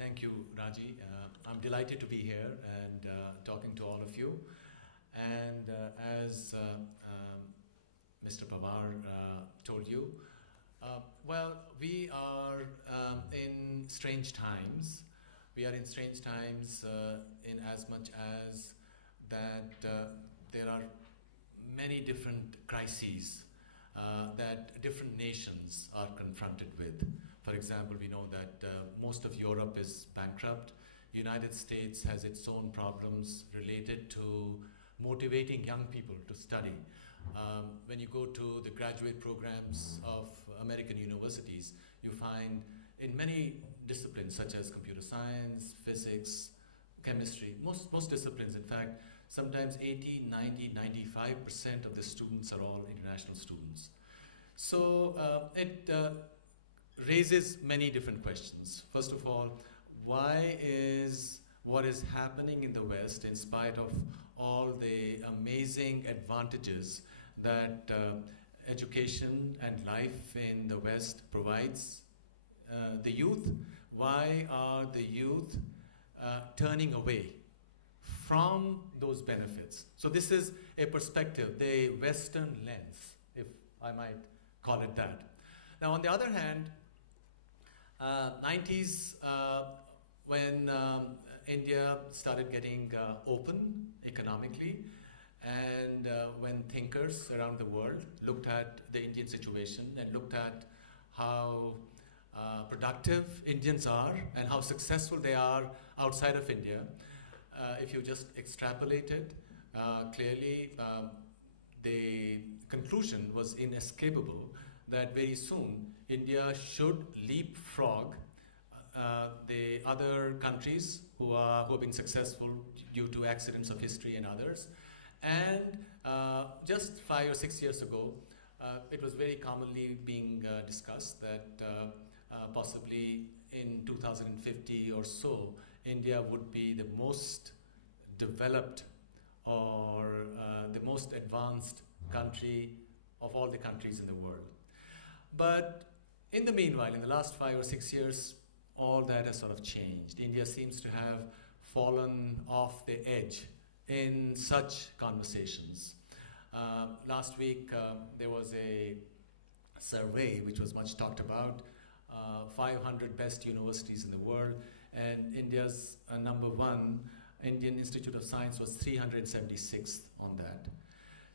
Thank you, Raji. I'm delighted to be here and talking to all of you. And as Mr. Pawar told you, well, we are in strange times. We are in strange times in as much as that there are many different crises that different nations are confronted with. For example, we know that most of Europe is bankrupt. United States has its own problems related to motivating young people to study. When you go to the graduate programs of American universities, you find in many disciplines such as computer science, physics, chemistry, most disciplines, in fact, sometimes 80, 90, 95% of the students are all international students. So it raises many different questions. First of all, why is what is happening in the West, in spite of all the amazing advantages that education and life in the West provides the youth, why are the youth turning away from those benefits? So this is a perspective, the Western lens, if I might call it that. Now, on the other hand, 90s, when India started getting open economically, and when thinkers around the world looked at the Indian situation and looked at how productive Indians are and how successful they are outside of India, if you just extrapolate it, clearly the conclusion was inescapable that very soon India should leapfrog the other countries who have been successful due to accidents of history and others. And just 5 or 6 years ago, it was very commonly being discussed that possibly in 2050 or so, India would be the most developed or the most advanced country of all the countries in the world. But in the meanwhile, in the last 5 or 6 years, all that has sort of changed. India seems to have fallen off the edge in such conversations. Last week, there was a survey which was much talked about, 500 best universities in the world, and India's number one, Indian Institute of Science, was 376th on that.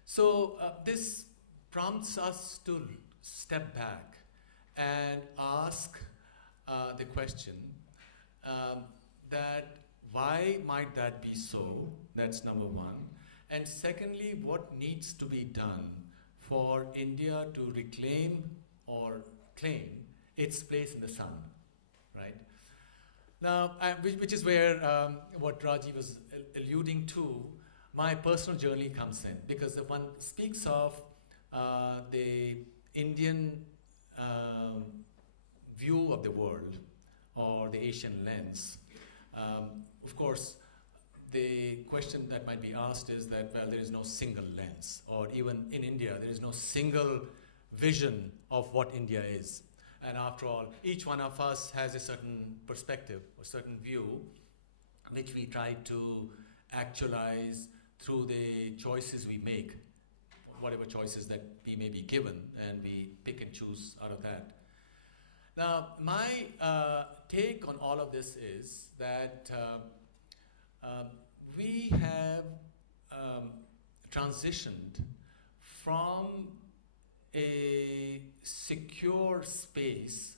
So this prompts us to step back and ask the question that why might that be so? That's number one. And secondly, what needs to be done for India to reclaim or claim its place in the sun, right? Now, which is where what Raji was alluding to, my personal journey comes in, because if one speaks of the Indian view of the world or the Asian lens, of course, the question that might be asked is that, well, there is no single lens, or even in India, there is no single vision of what India is. And after all, each one of us has a certain perspective, a certain view, which we try to actualize through the choices we make, whatever choices that we may be given, and we pick and choose out of that. Now, my take on all of this is that we have transitioned from a secure space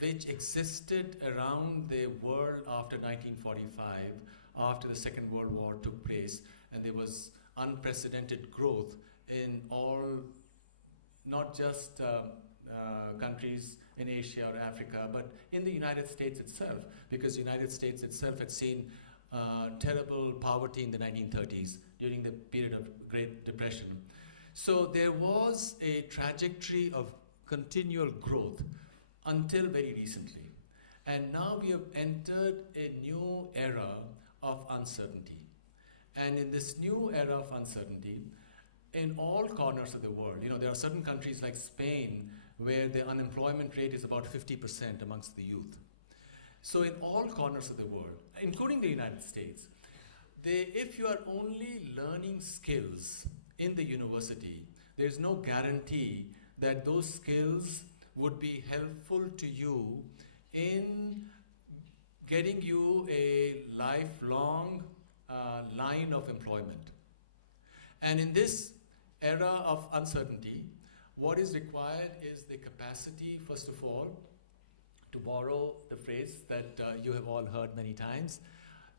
which existed around the world after 1945, after the Second World War took place, and there was unprecedented growth in all, not just countries in Asia or Africa, but in the United States itself, because the United States itself had seen terrible poverty in the 1930s during the period of Great Depression. So there was a trajectory of continual growth until very recently. And now we have entered a new era of uncertainty. And in this new era of uncertainty, in all corners of the world, there are certain countries like Spain where the unemployment rate is about 50% amongst the youth. So in all corners of the world, including the United States, if you are only learning skills in the university, there's no guarantee that those skills would be helpful to you in getting you a lifelong line of employment. And in this era of uncertainty, what is required is the capacity, first of all, to borrow the phrase that you have all heard many times,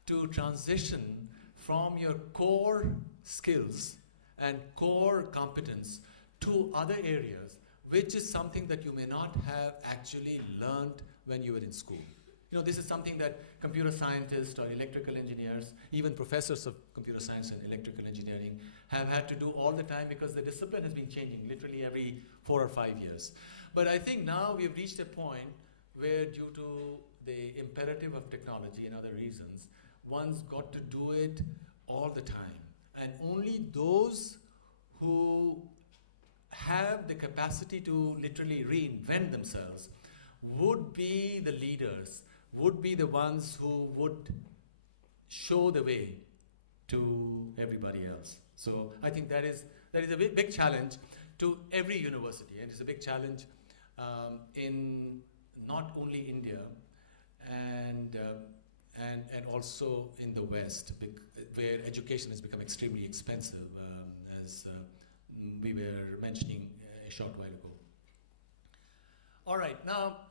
to transition from your core skills and core competence to other areas, which is something that you may not have actually learned when you were in school. You know, this is something that computer scientists or electrical engineers, even professors of computer science and electrical engineering, have had to do all the time because the discipline has been changing literally every 4 or 5 years. But I think now we've reached a point where, due to the imperative of technology and other reasons, one's got to do it all the time. And only those who have the capacity to literally reinvent themselves would be the leaders, would be the ones who would show the way to everybody else. So I think that is a big challenge to every university, and it's a big challenge in not only India and also in the West, where education has become extremely expensive, as we were mentioning a short while ago. All right, now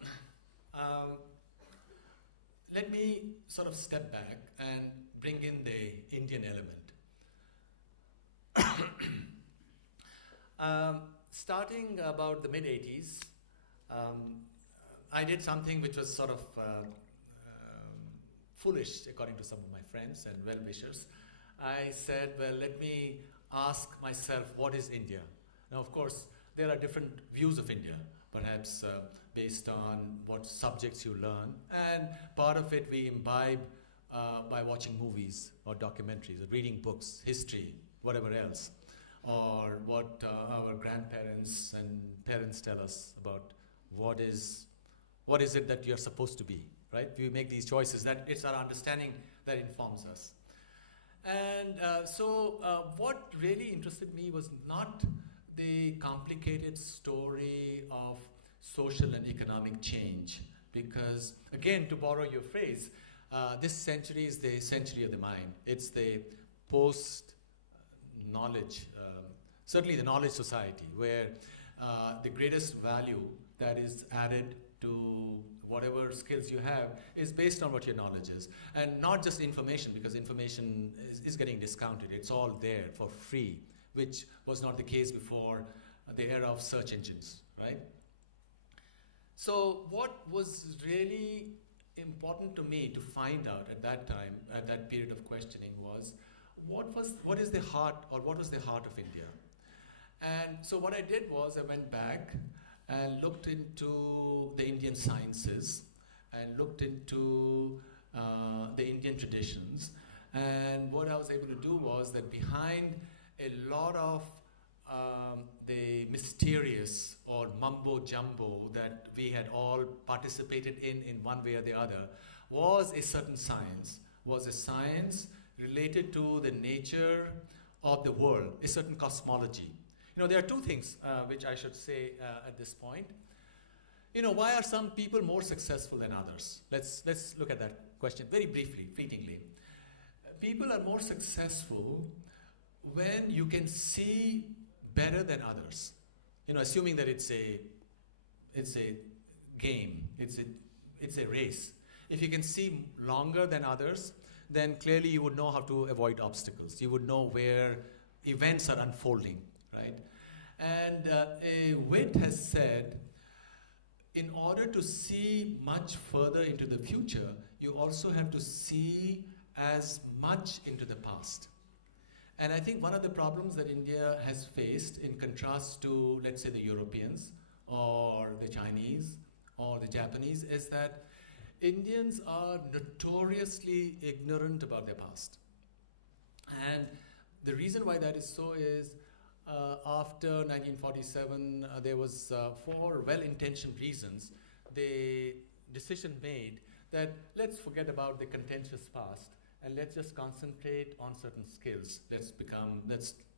let me sort of step back and bring in the Indian element. Starting about the mid-80s, I did something which was sort of foolish, according to some of my friends and well-wishers. I said, well, let me ask myself, what is India? Now, of course, there are different views of India, perhaps based on what subjects you learn, and part of it we imbibe by watching movies or documentaries, or reading books, history, whatever else, or what our grandparents and parents tell us about what is it that you're supposed to be, right? We make these choices, that it's our understanding that informs us. And so what really interested me was not the complicated story of social and economic change, because, again, to borrow your phrase, this century is the century of the mind. It's the post-knowledge, certainly the knowledge society, where the greatest value that is added to whatever skills you have is based on what your knowledge is. And not just information, because information is getting discounted. It's all there for free, which was not the case before the era of search engines, right? So what was really important to me to find out at that time, at that period of questioning, was what is the heart, or what was the heart of India? And so what I did was I went back and looked into the Indian sciences and looked into the Indian traditions. And what I was able to do was that behind a lot of the mysterious or mumbo-jumbo that we had all participated in one way or the other, was a certain science, was a science related to the nature of the world, a certain cosmology. You know, there are two things which I should say at this point. You know, why are some people more successful than others? Let's look at that question very briefly, fleetingly. People are more successful when you can see better than others. You know, assuming that it's a game, it's a race. If you can see longer than others, then clearly you would know how to avoid obstacles. You would know where events are unfolding, right? And a wit has said, in order to see much further into the future, you also have to see as much into the past. And I think one of the problems that India has faced, in contrast to, let's say, the Europeans or the Chinese or the Japanese, is that Indians are notoriously ignorant about their past. And the reason why that is so is after 1947, there was, for well-intentioned reasons, the decision made that let's forget about the contentious past and let's just concentrate on certain skills. Let's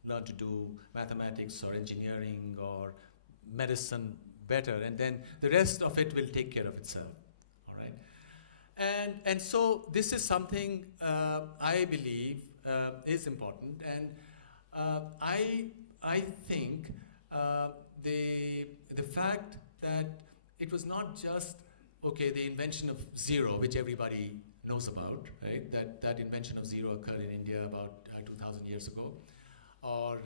learn to do mathematics or engineering or medicine better, and then the rest of it will take care of itself. All right? And so this is something I believe is important, and I think the fact that it was not just the invention of zero, which everybody knows about, right? That invention of zero occurred in India about 2,000 years ago, or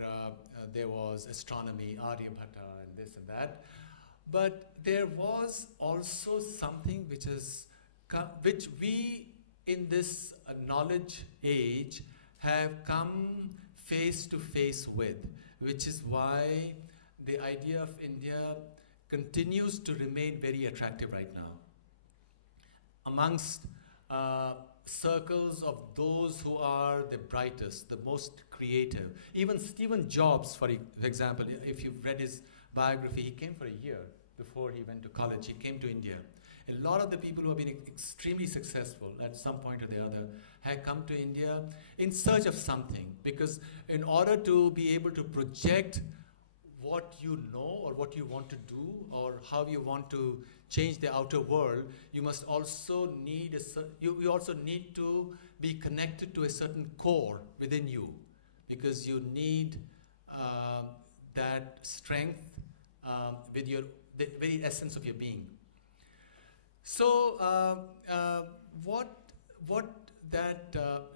there was astronomy, Aryabhata, and this and that. But there was also something which we in this knowledge age have come face to face with, which is why the idea of India continues to remain very attractive right now. Amongst circles of those who are the brightest, the most creative. Even Steve Jobs, for example, if you've read his biography, he came for a year before he went to college. He came to India. A lot of the people who have been extremely successful at some point or the other have come to India in search of something, because in order to be able to project what you know or what you want to do or how you want to change the outer world, you must also need you also need to be connected to a certain core within you, because you need that strength with the very essence of your being. So what that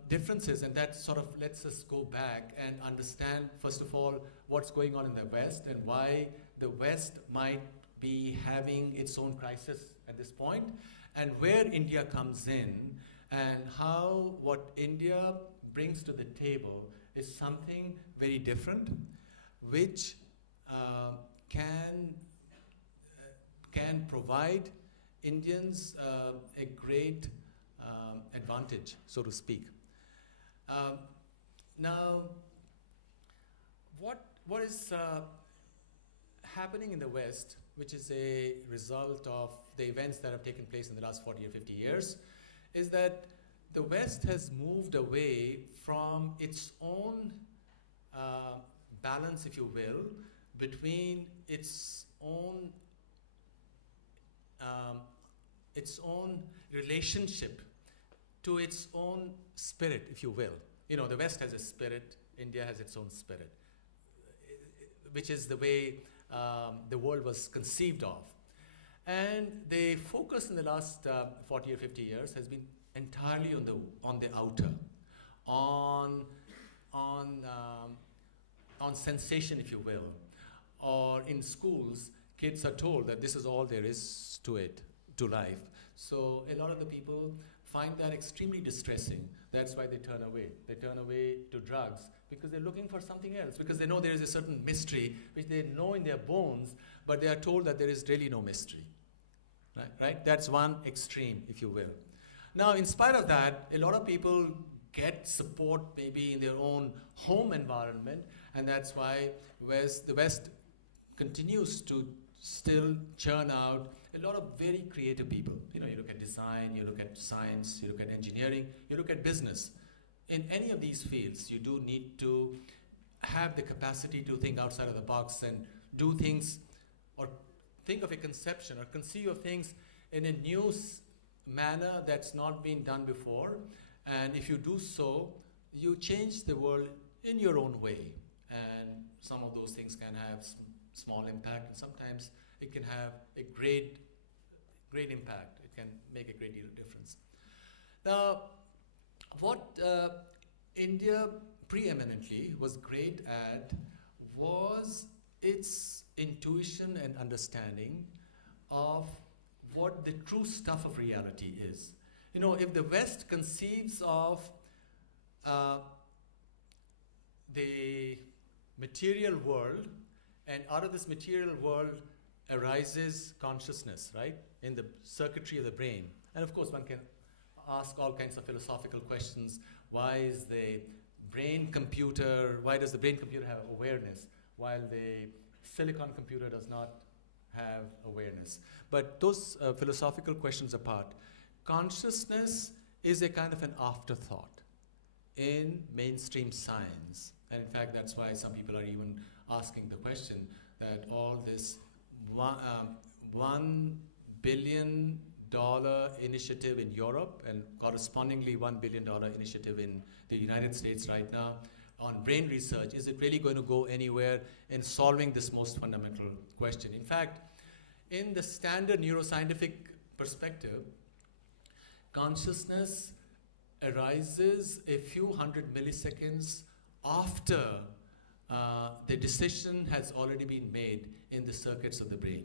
difference is, and that sort of lets us go back and understand, first of all, what's going on in the West and why the West might be having its own crisis at this point, and where India comes in, and how what India brings to the table is something very different, which can provide Indians a great advantage, so to speak. Now, what is happening in the West, which is a result of the events that have taken place in the last 40 or 50 years, is that the West has moved away from its own balance, if you will, between its own relationship to its own spirit, if you will. You know, the West has a spirit, India has its own spirit, which is the way the world was conceived of. And the focus in the last 40 or 50 years has been entirely on the outer, on sensation, if you will. Or in schools, kids are told that this is all there is to life. So a lot of the people find that extremely distressing. That's why they turn away. They turn away to drugs because they're looking for something else, because they know there is a certain mystery which they know in their bones, but they are told that there is really no mystery. Right? That's one extreme, if you will. Now, in spite of that, a lot of people get support maybe in their own home environment, and that's why the West continues to still churn out a lot of very creative people. You know, you look at design, you look at science, you look at engineering, you look at business. In any of these fields, you do need to have the capacity to think outside of the box and do things, or think of a conception, or conceive of things in a new manner that's not been done before. And if you do so, you change the world in your own way. And some of those things can have small impact, and sometimes it can have a great impact. It can make a great deal of difference. Now, what India preeminently was great at was its intuition and understanding of what the true stuff of reality is. You know, if the West conceives of the material world, and out of this material world arises consciousness, right, in the circuitry of the brain. And of course, one can ask all kinds of philosophical questions. Why does the brain computer have awareness, while the silicon computer does not have awareness? But those philosophical questions apart, consciousness is a kind of an afterthought in mainstream science. And in fact, that's why some people are even asking the question that all this $1 billion initiative in Europe and correspondingly $1 billion initiative in the United States right now on brain research, is it really going to go anywhere in solving this most fundamental question? In fact, in the standard neuroscientific perspective, consciousness arises a few hundred milliseconds after the decision has already been made in the circuits of the brain.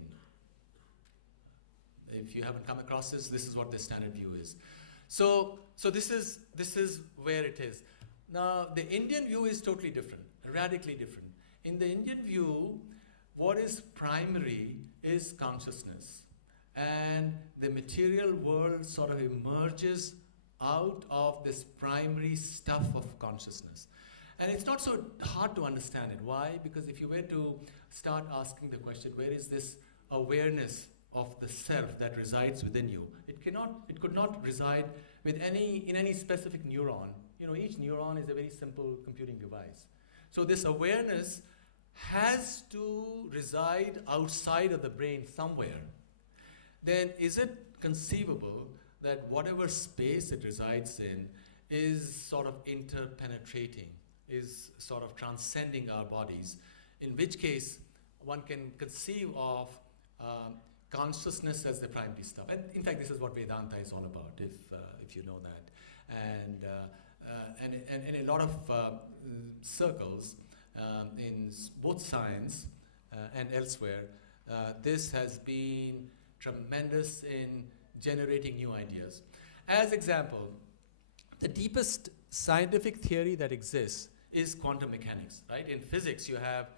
If you haven't come across this, this is what the standard view is. So this is where it is. Now, the Indian view is totally different, radically different. In the Indian view, what is primary is consciousness. And the material world sort of emerges out of this primary stuff of consciousness. And it's not so hard to understand it. Why? Because if you were to start asking the question, where is this awareness of the self that resides within you? It could not reside in any specific neuron. You know, each neuron is a very simple computing device. So this awareness has to reside outside of the brain somewhere. Then is it conceivable that whatever space it resides in is sort of interpenetrating, is sort of transcending our bodies, in which case one can conceive of consciousness as the primary stuff. And in fact, this is what Vedanta is all about, if you know that. And in a lot of circles, in both science and elsewhere, this has been tremendous in generating new ideas. As example, the deepest scientific theory that exists is quantum mechanics, right? In physics, you have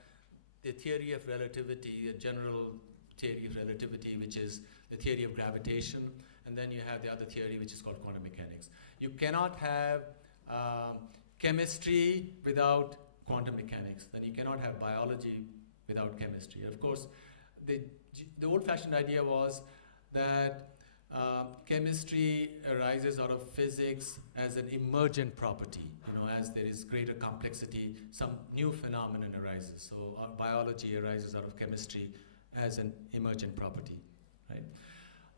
the theory of relativity, a general theory of relativity, which is the theory of gravitation, and then you have the other theory, which is called quantum mechanics. You cannot have chemistry without quantum mechanics, then you cannot have biology without chemistry. Of course, the old-fashioned idea was that chemistry arises out of physics as an emergent property. You know, as there is greater complexity, some new phenomenon arises. So our biology arises out of chemistry as an emergent property, right?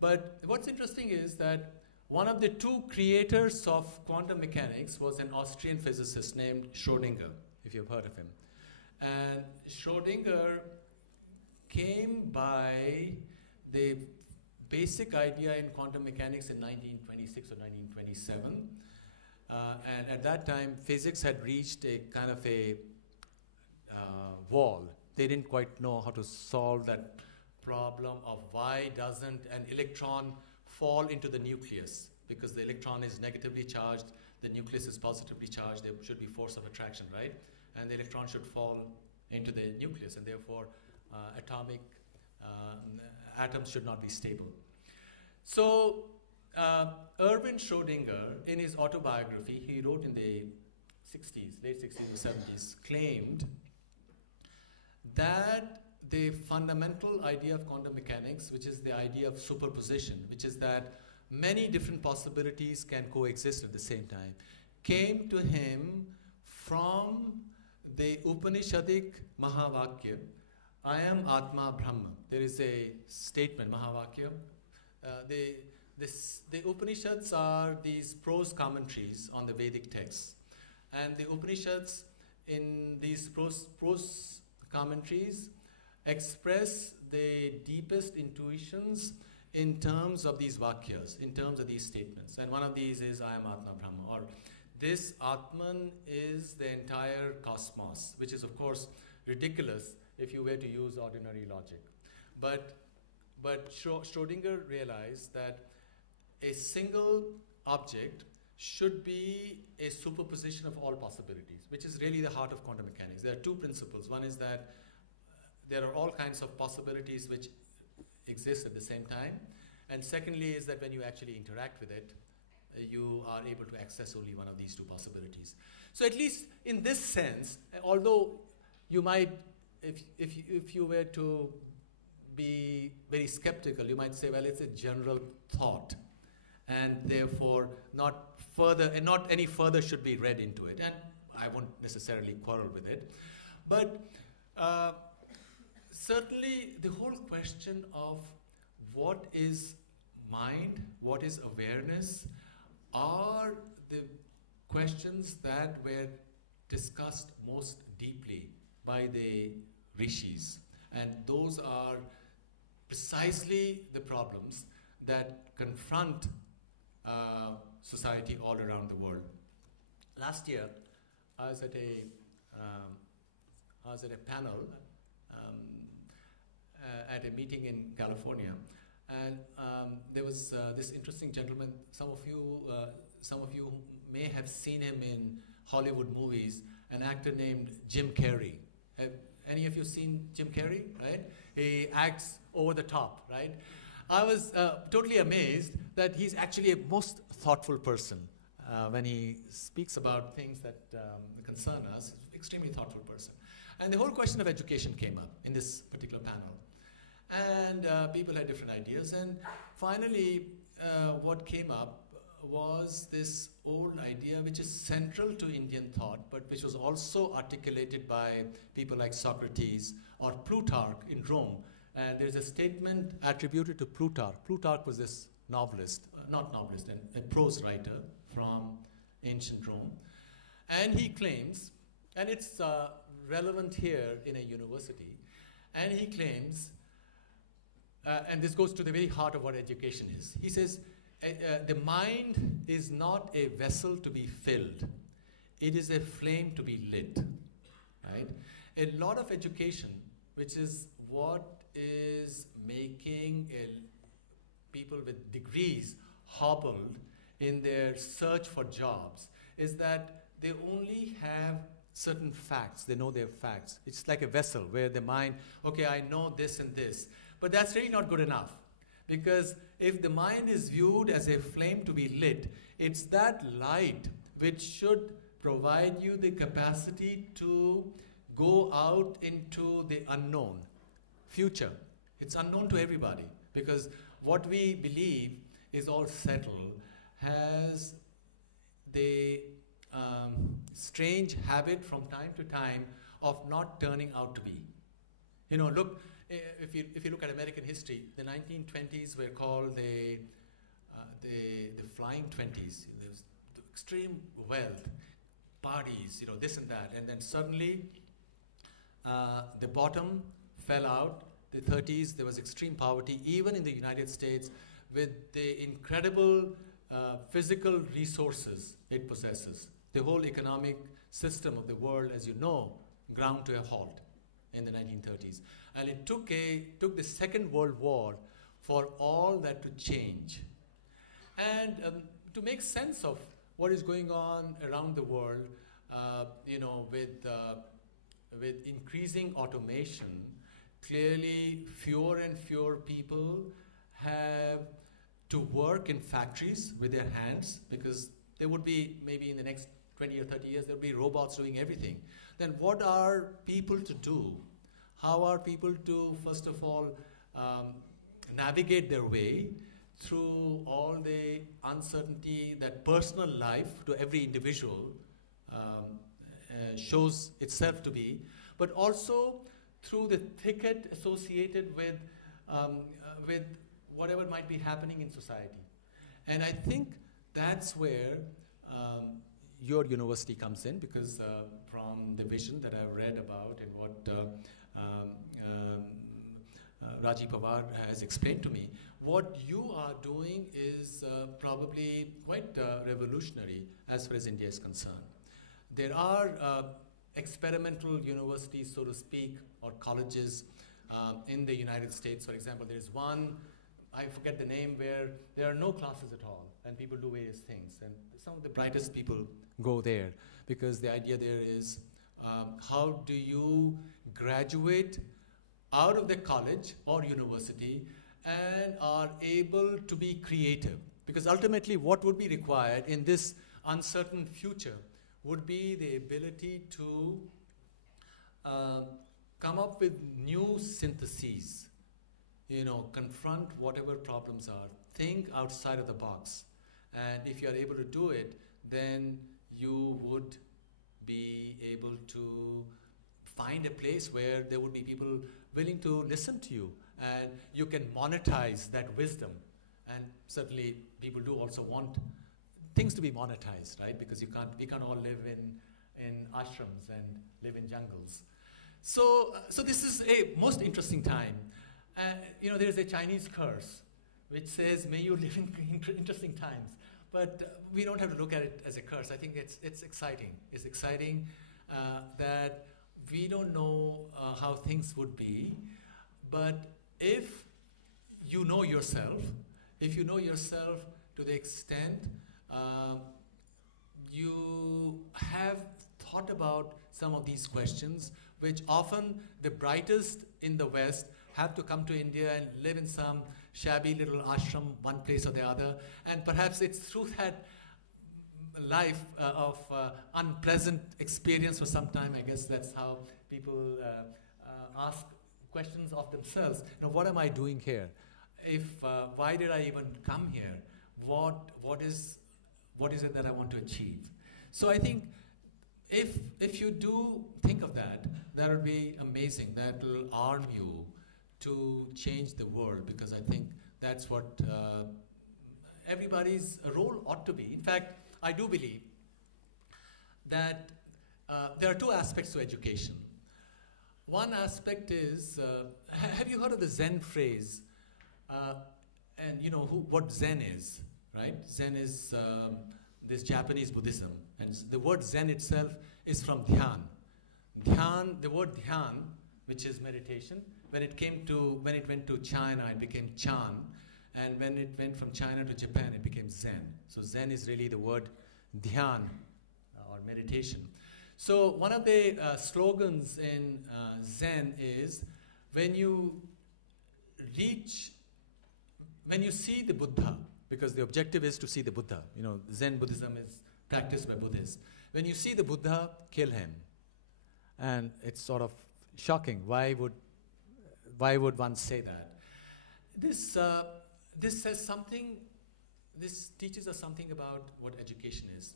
But what's interesting is that one of the two creators of quantum mechanics was an Austrian physicist named Schrödinger, if you've heard of him. And Schrödinger came by the basic idea in quantum mechanics in 1926 or 1927. And at that time, physics had reached a kind of a wall. They didn't quite know how to solve that problem of why doesn't an electron fall into the nucleus, because the electron is negatively charged, the nucleus is positively charged, there should be force of attraction, right? And the electron should fall into the nucleus, and therefore atoms should not be stable. So Erwin Schrödinger, in his autobiography, he wrote in the 60s, late 60s or 70s, claimed that the fundamental idea of quantum mechanics, which is the idea of superposition, which is that many different possibilities can coexist at the same time, came to him from the Upanishadic Mahavakya, I am Atma Brahma. There is a statement, Mahavakya. The Upanishads are these prose commentaries on the Vedic texts. And the Upanishads, in these prose commentaries, express the deepest intuitions in terms of these vakyas, in terms of these statements. And one of these is, I am Atma Brahma, or this Atman is the entire cosmos, which is, of course, ridiculous if you were to use ordinary logic. But Schrödinger realized that a single object should be a superposition of all possibilities, which is really the heart of quantum mechanics. There are two principles. One is that there are all kinds of possibilities which exist at the same time. And secondly is that when you actually interact with it, you are able to access only one of these two possibilities. So at least in this sense, although you might, if you were to be very skeptical, you might say, well, it's a general thought. and therefore not further, and not any further should be read into it. And I won't necessarily quarrel with it. But certainly the whole question of what is mind, what is awareness, are the questions that were discussed most deeply by the rishis. And those are precisely the problems that confront society all around the world. Last year, I was at a panel at a meeting in California, and there was this interesting gentleman. Some of you may have seen him in Hollywood movies. An actor named Jim Carrey. Have any of you seen Jim Carrey? Right? He acts over the top, right? I was totally amazed that he's actually a most thoughtful person when he speaks about things that concern us. He's an extremely thoughtful person. And the whole question of education came up in this particular panel. And people had different ideas. And finally, what came up was this old idea which is central to Indian thought, but which was also articulated by people like Socrates or Plutarch in Rome. And there's a statement attributed to Plutarch. Plutarch was this novelist, not novelist, a prose writer from ancient Rome. And he claims, and it's relevant here in a university, and he claims, and this goes to the very heart of what education is. He says, the mind is not a vessel to be filled. It is a flame to be lit. Right? A lot of education, which is what is making people with degrees hobbled in their search for jobs, is that they only have certain facts. They know their facts. It's like a vessel where the mind, okay, I know this and this. But that's really not good enough. Because if the mind is viewed as a flame to be lit, it's that light which should provide you the capacity to go out into the unknown future. It's unknown to everybody, because what we believe is all settled has the strange habit from time to time of not turning out to be. You know, look, if you look at American history, the 1920s were called the flying 20s. There was extreme wealth, parties, you know, this and that, and then suddenly the bottom fell out. The 30s, there was extreme poverty, even in the United States, with the incredible physical resources it possesses. The whole economic system of the world, as you know, ground to a halt in the 1930s. And it took the Second World War for all that to change. And to make sense of what is going on around the world, you know, with increasing automation, clearly fewer and fewer people have to work in factories with their hands, because there would be, maybe in the next 20 or 30 years, there will be robots doing everything. Then what are people to do? How are people to, first of all, navigate their way through all the uncertainty that personal life to every individual shows itself to be, but also through the thicket associated with whatever might be happening in society. And I think that's where your university comes in, because from the vision that I've read about and what Raji Pawar has explained to me, what you are doing is probably quite revolutionary as far as India is concerned. There are experimental universities, so to speak, or colleges in the United States. For example, there is one, I forget the name, where there are no classes at all, and people do various things. And some of the brightest people go there, because the idea there is, how do you graduate out of the college or university and are able to be creative? Because ultimately what would be required in this uncertain future would be the ability to come up with new syntheses, you know, confront whatever problems are, think outside of the box. And if you are able to do it, then you would be able to find a place where there would be people willing to listen to you, and you can monetize that wisdom. And certainly people do also want things to be monetized, right? Because we can't all live in ashrams and live in jungles. So this is a most interesting time. There is a Chinese curse which says, may you live in interesting times. But we don't have to look at it as a curse. I think it's exciting. It's exciting that we don't know how things would be, but if you know yourself to the extent you have thought about some of these questions, which often the brightest in the West have to come to India and live in some shabby little ashram, one place or the other, and perhaps it's through that life of unpleasant experience for some time. I guess that's how people ask questions of themselves. What am I doing here? Why did I even come here? What is it that I want to achieve? So I think if you do think of that, that would be amazing. That will arm you to change the world, because I think that's what everybody's role ought to be. In fact, I do believe that there are two aspects to education. One aspect is, have you heard of the Zen phrase? And you know what Zen is, right? Zen is this Japanese Buddhism. And the word Zen itself is from Dhyan. Dhyan, the word Dhyan, which is meditation, when it went to China, it became Chan. And when it went from China to Japan, it became Zen. So Zen is really the word Dhyan, or meditation. So one of the slogans in Zen is, when you see the Buddha, because the objective is to see the Buddha. Zen Buddhism is practiced by Buddhists. When you see the Buddha, kill him. And it's sort of shocking. Why would one say that? This says something. This teaches us something about what education is.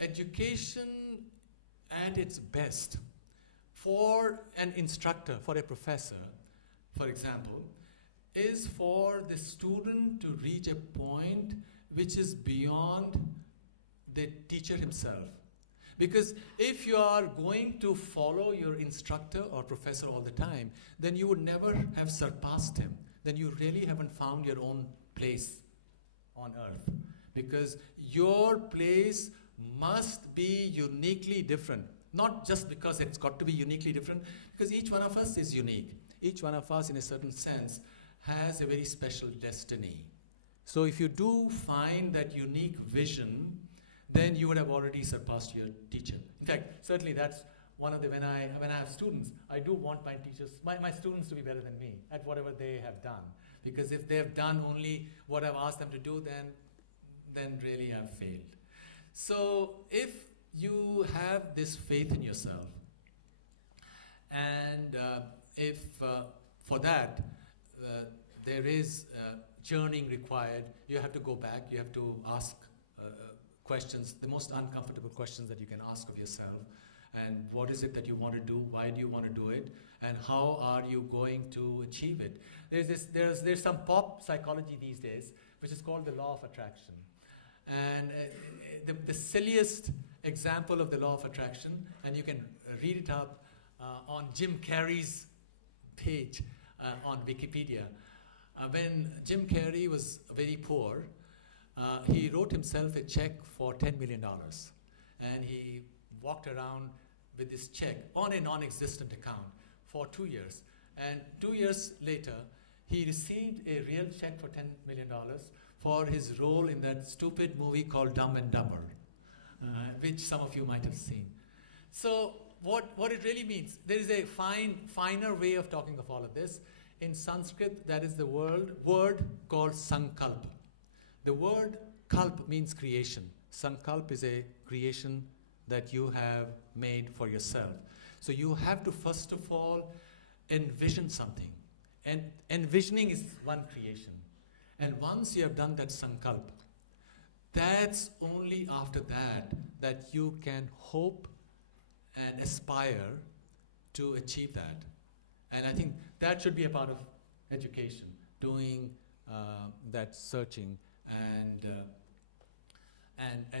Education, at its best, for an instructor, for a professor, for example, is for the student to reach a point which is beyond the teacher himself. Because if you are going to follow your instructor or professor all the time, then you would never have surpassed him. Then you really haven't found your own place on earth. Because your place must be uniquely different. Not just because it's got to be uniquely different, because each one of us is unique. Each one of us, in a certain sense, has a very special destiny. So if you do find that unique vision, then you would have already surpassed your teacher. In fact, certainly that's one of the, when I have students, I do want my teachers, my students to be better than me at whatever they have done. Because if they have done only what I've asked them to do, then really I've failed. So if you have this faith in yourself, and if for that there is journeying required, you have to go back, you have to ask questions, the most uncomfortable questions that you can ask of yourself. And what is it that you want to do? Why do you want to do it? And how are you going to achieve it? There's some pop psychology these days, which is called the law of attraction. And the silliest example of the law of attraction, and you can read it up on Jim Carrey's page on Wikipedia. When Jim Carrey was very poor, he wrote himself a check for $10 million. And he walked around with this check on a non-existent account for 2 years. And 2 years later, he received a real check for $10 million for his role in that stupid movie called Dumb and Dumber, which some of you might have seen. So what it really means, there is a finer way of talking of all of this. In Sanskrit, that is the word called sankalp. The word kalp means creation. Sankalp is a creation that you have made for yourself. So you have to first of all envision something. And envisioning is one creation. And once you have done that sankalp, That's only after that that you can hope and aspire to achieve that. And I think that should be a part of education, doing that searching and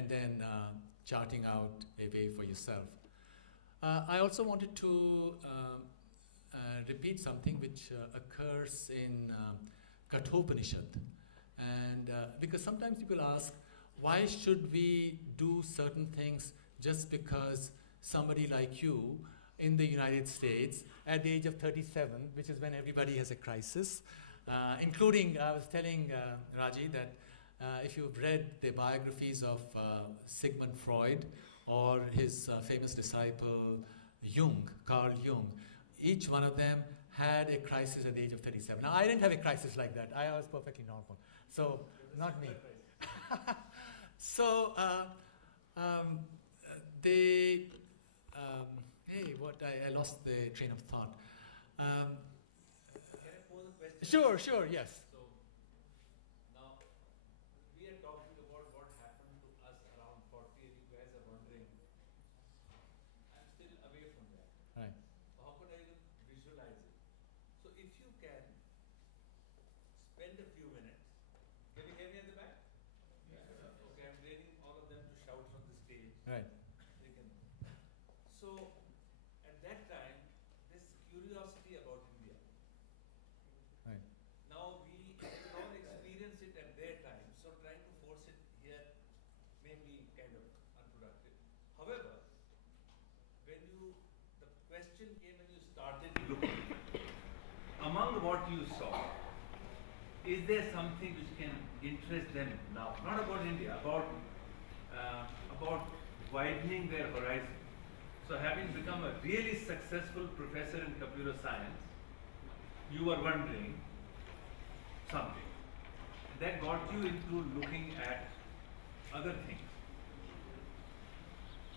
then charting out a way for yourself. I also wanted to repeat something which occurs in Kathopanishad. And because sometimes people ask, why should we do certain things just because somebody like you in the United States at the age of 37, which is when everybody has a crisis, including, I was telling Raji that if you've read the biographies of Sigmund Freud or his famous disciple Jung, Carl Jung, each one of them had a crisis at the age of 37. Now, I didn't have a crisis like that. I was perfectly normal. So, not me. So, they, hey, what, I lost the train of thought. Can I pose a question? Sure, yes. So, now, we are talking about what happened to us around 40, and you guys are wondering, I'm still away from that. Right. How could I even visualize it? So, if you can spend a few minutes, can you hear me at the back? Yeah. Okay, I'm waiting all of them to shout from the stage. Right. They can. So, at that time, this curiosity about India. Right. Now we all experience it at their time, so trying to force it here may be kind of unproductive. However, when the question came when you started looking, among what you saw, is there something which can interest them now? Not about India, about widening their horizon. So having become a really successful professor in computer science, you were wondering something. That got you into looking at other things.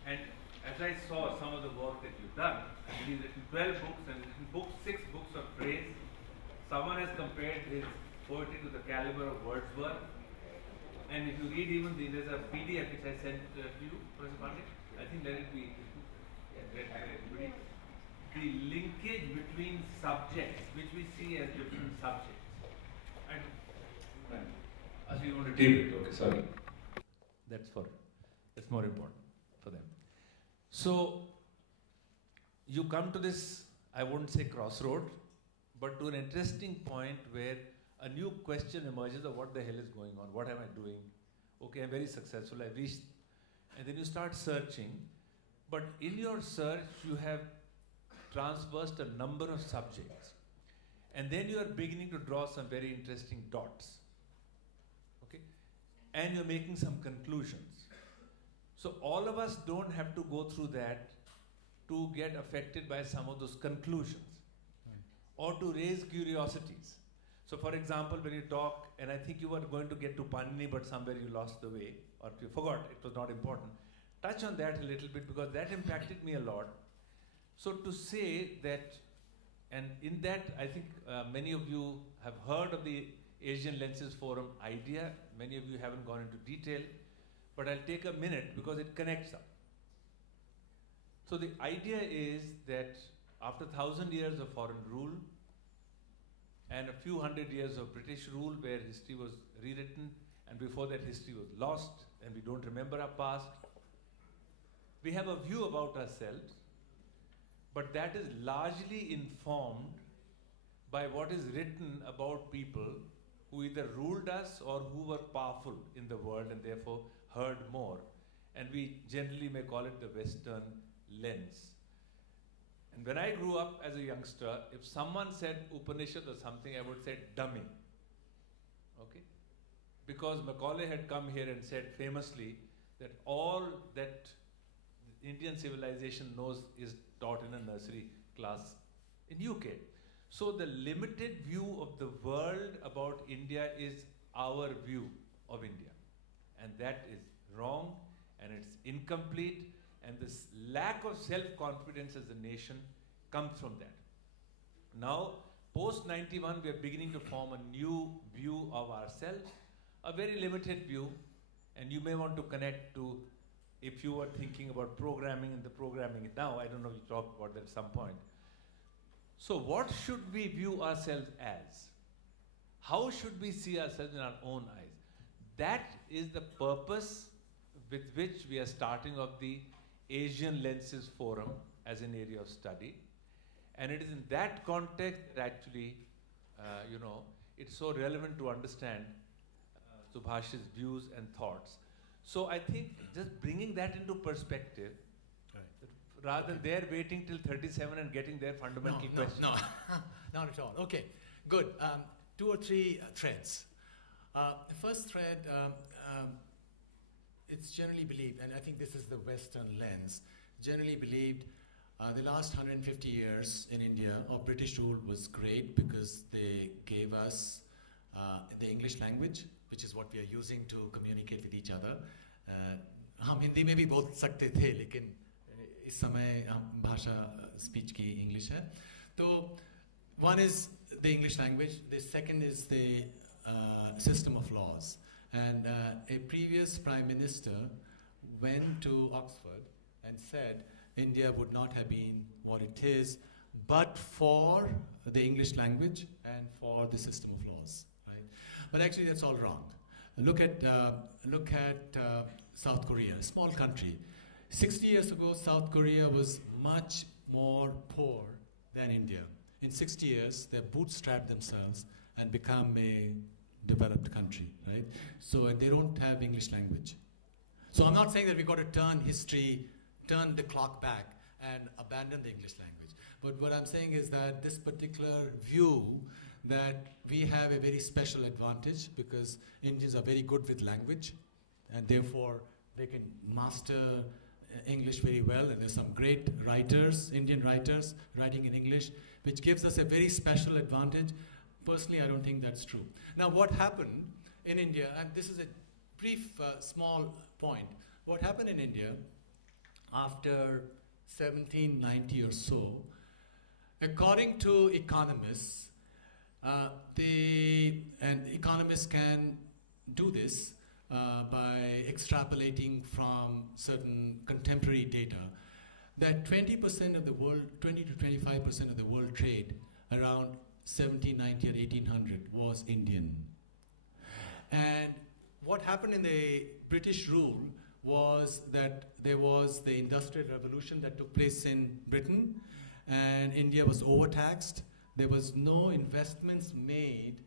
And as I saw some of the work that you've done, I believe written 12 books and written 6 books of praise. Someone has compared his poetry to the caliber of Wordsworth. And if you read even there's a PDF which I sent to you, Professor Pandit, I think let it be read by everybody. The linkage between subjects, which we see as different subjects. And so you want to deal with it, okay, sorry. That's more important for them. So you come to this, I wouldn't say crossroad, but to an interesting point where a new question emerges of what the hell is going on, what am I doing? Okay, I'm very successful, I reached, and then you start searching, but in your search you have traversed a number of subjects, and then you are beginning to draw some very interesting dots, okay, and you're making some conclusions. So all of us don't have to go through that to get affected by some of those conclusions, or to raise curiosities. So for example, when you talk, and I think you were going to get to Panini, but somewhere you lost the way, or you forgot, it was not important. Touch on that a little bit, because that impacted me a lot. So to say that, and in that, I think many of you have heard of the Asian Lenses Forum idea. Many of you haven't gone into detail, but I'll take a minute because it connects up. So the idea is that after 1,000 years of foreign rule, and a few hundred years of British rule where history was rewritten, and before that history was lost, and we don't remember our past. We have a view about ourselves, but that is largely informed by what is written about people who either ruled us or who were powerful in the world and therefore heard more. And we generally may call it the Western lens. And when I grew up as a youngster, if someone said Upanishad or something, I would say dummy. Okay? Because Macaulay had come here and said famously that all that Indian civilization knows is taught in a nursery class in UK. So the limited view of the world about India is our view of India. And that is wrong, and it's incomplete, and this lack of self-confidence as a nation comes from that. Now, post-91, we are beginning to form a new view of ourselves, a very limited view, And you may want to connect to, if you were thinking about programming and the programming now, I don't know, you talked about that at some point. So what should we view ourselves as? How should we see ourselves in our own eyes? That is the purpose with which we are starting off the Asian Lenses Forum as an area of study. And it is in that context that actually, it's so relevant to understand Subhash's views and thoughts. So I think just bringing that into perspective, rather than they're waiting till 37 and getting their fundamental questions. No, not at all. Okay, good. 2 or 3 threads. The first thread, it's generally believed, and I think this is the Western lens, generally believed the last 150 years in India, our British rule was great because they gave us the English language, which is what we are using to communicate with each other. हम हिंदी में भी बोल सकते थे, लेकिन इस समय हम भाषा speech की English है. So one is the English language. The second is the system of laws. And a previous prime minister went to Oxford and said India would not have been what it is but for the English language and for the system of laws. Right? But actually that's all wrong. Look at South Korea, a small country. 60 years ago, South Korea was much more poor than India. In 60 years, they bootstrapped themselves and become a developed country, right? So they don't have English language. So I'm not saying that we've got to turn history, turn the clock back and abandon the English language. But what I'm saying is that this particular view that we have a very special advantage because Indians are very good with language and therefore they can master English very well, and there's some great writers, Indian writers, writing in English, which gives us a very special advantage. Personally, I don't think that's true. Now, what happened in India, and this is a brief, small point. What happened in India after 1790 or so, according to economists, and economists can do this by extrapolating from certain contemporary data, that 20% of the world, 20 to 25% of the world trade around 1790 or 1800 was Indian. And what happened in the British rule was that there was the Industrial Revolution that took place in Britain, and India was overtaxed. There was no investments made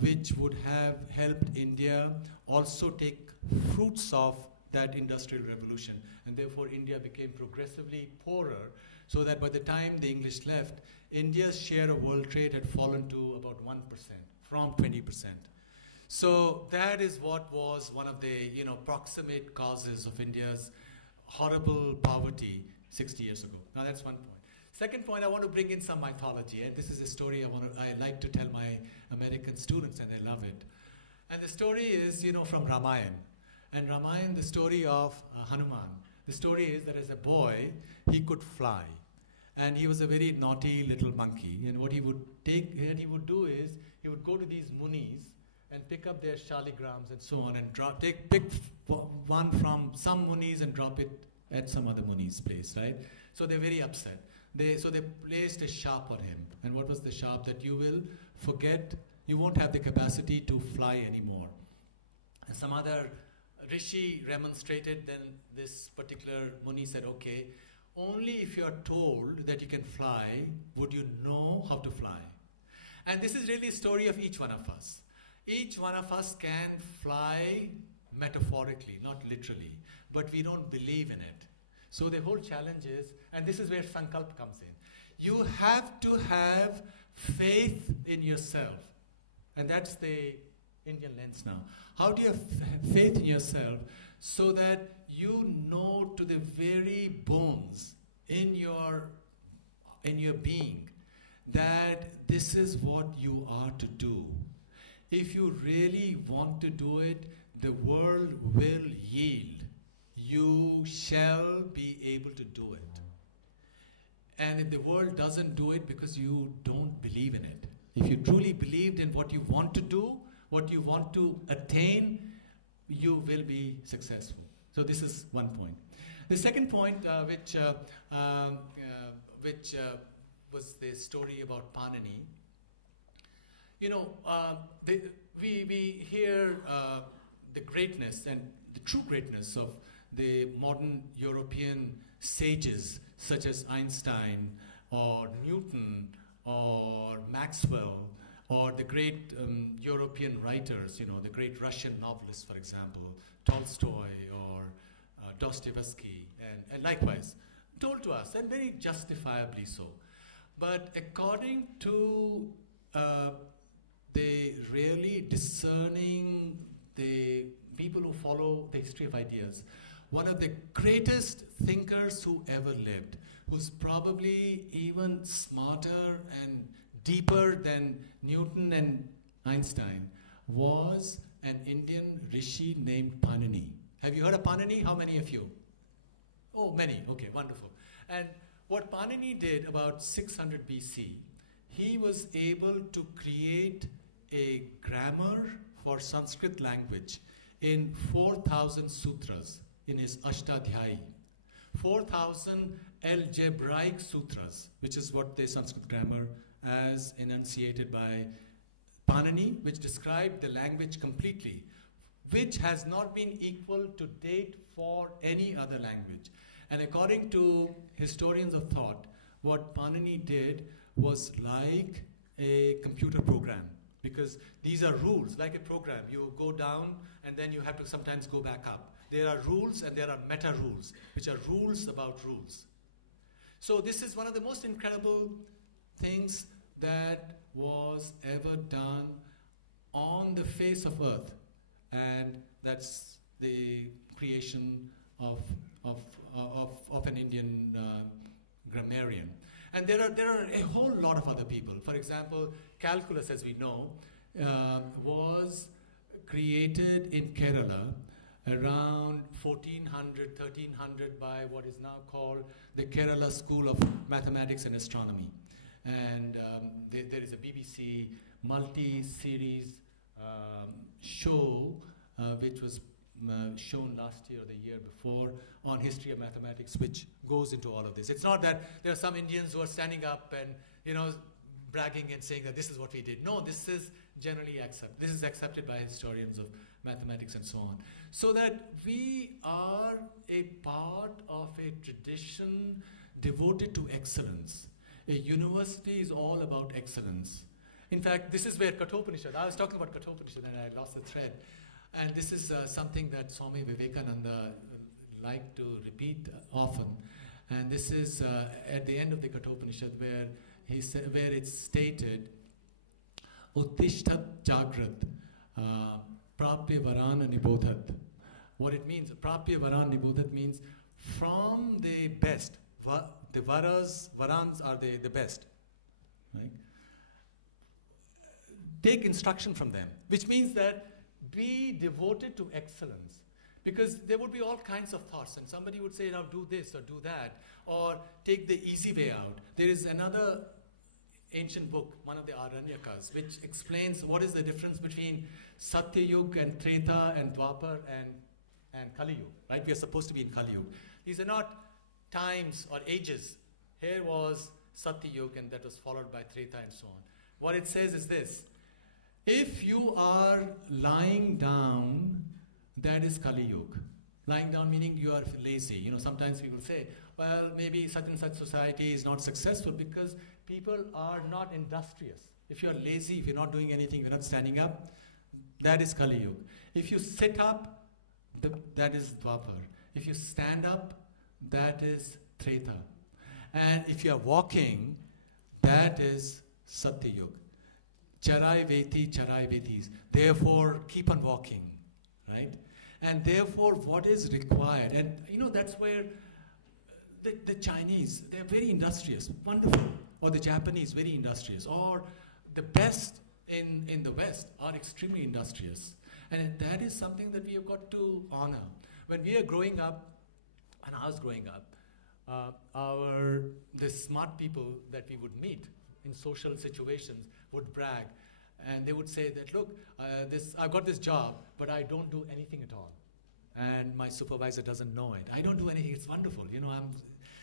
which would have helped India also take fruits of that Industrial Revolution. And therefore, India became progressively poorer, so that by the time the English left, India's share of world trade had fallen to about 1% from 20%. So that is what was one of the proximate causes of India's horrible poverty 60 years ago. Now that's one point. Second point, I want to bring in some mythology, and this is a story I like to tell my American students, and they love it. And the story is, from Ramayana. And Ramayana, the story of Hanuman. The story is that as a boy, he could fly. And he was a very naughty little monkey. And what he would do is, he would go to these munis and pick up their shaligrams and so on, and pick one from some munis and drop it at some other muni's place, right? So they're very upset. So they placed a sharp on him. And what was the sharp? That you will forget, you won't have the capacity to fly anymore. And some other rishi remonstrated, then this particular muni said, okay, only if you're told that you can fly, would you know how to fly. And this is really a story of each one of us. Each one of us can fly metaphorically, not literally, but we don't believe in it. So the whole challenge is, and this is where Sankalp comes in, you have to have faith in yourself. And that's the Indian lens now. How do you have faith in yourself so that you know to the very bones in your being that this is what you are to do. If you really want to do it, the world will yield. You shall be able to do it. And if the world doesn't do it because you don't believe in it, if you truly believed in what you want to do, what you want to attain, you will be successful. So this is one point. The second point, which was the story about Panini. You know, we hear the greatness and the true greatness of the modern European sages such as Einstein or Newton or Maxwell or the great European writers, you know, the great Russian novelists, for example, Tolstoy or Dostoevsky, and likewise, told to us, and very justifiably so. But according to the really discerning, the people who follow the history of ideas, one of the greatest thinkers who ever lived, who's probably even smarter and deeper than Newton and Einstein, was an Indian rishi named Panini. Have you heard of Panini? How many of you? Oh, many. Okay, wonderful. And what Panini did about 600 BC, he was able to create a grammar for Sanskrit language in 4,000 sutras in his Ashtadhyayi. 4,000 algebraic sutras, which is what the Sanskrit grammar as enunciated by Panini, which described the language completely, which has not been equal to date for any other language. And according to historians of thought, what Panini did was like a computer program, because these are rules, like a program. You go down and then you have to sometimes go back up. There are rules and there are meta rules, which are rules about rules. So this is one of the most incredible things that was ever done on the face of Earth, and that's the creation of an Indian grammarian. And there are a whole lot of other people. For example, calculus, as we know, was created in Kerala around 1400, 1300 by what is now called the Kerala School of Mathematics and Astronomy. And there is a BBC multi-series show which was shown last year or the year before on history of mathematics, which goes into all of this. It's not that there are some Indians who are standing up and, you know, bragging and saying that this is what we did. No, this is generally accepted. This is accepted by historians of mathematics and so on. So that we are a part of a tradition devoted to excellence. A university is all about excellence. In fact, this is where Kathopanishad, I was talking about Kathopanishad and I lost the thread. And this is something that Swami Vivekananda liked to repeat often. And this is at the end of the Kathopanishad where where it's stated, Uttishtat Jagrat, Prapya Varana Nibodhat. What it means, Prapya Varana Nibodhat means from the best. The Varans are the best. Right? Take instruction from them, which means that be devoted to excellence. Because there would be all kinds of thoughts, and somebody would say, now do this or do that, or take the easy way out. There is another ancient book, one of the Aranyakas, which explains what is the difference between Satyayug and Treta and Dwapar and Kali Yuga, right? We are supposed to be in Kali Yuga. These are not times or ages. Here was Satyayug, and that was followed by Treta and so on. What it says is this: if you are lying down, that is Kali Yuga. Lying down meaning you are lazy. You know, sometimes people say, well, maybe such and such society is not successful because people are not industrious. If you are lazy, if you're not doing anything, you're not standing up, that is Kali Yuga. If you sit up, that is Dwapar. If you stand up, that is Treta. And if you are walking, that is Satyayug. Charai vetis. Therefore, keep on walking, right? And therefore, what is required, and you know, that's where the Chinese, they're very industrious, wonderful, or the Japanese, very industrious, or the best in the West are extremely industrious. And that is something that we have got to honor. When we are growing up, and I was growing up, the smart people that we would meet in social situations would brag, And they would say that, look, I've got this job, but I don't do anything at all. And my supervisor doesn't know it. I don't do anything. It's wonderful.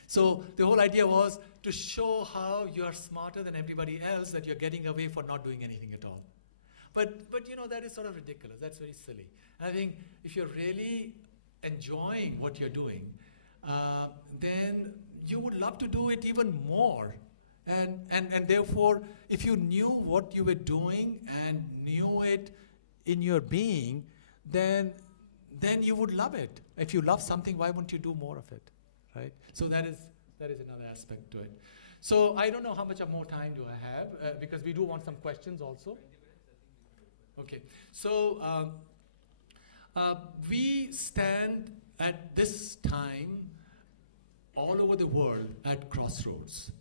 So the whole idea was to show how you're smarter than everybody else, that you're getting away for not doing anything at all. But that is sort of ridiculous. That's very silly. And I think if you're really enjoying what you're doing, then you would love to do it even more. And therefore, if you knew what you were doing and knew it in your being, then you would love it. If you love something, why wouldn't you do more of it, right? So that is another aspect to it. So I don't know how much more time do I have, because we do want some questions also. Okay, so we stand at this time all over the world at crossroads.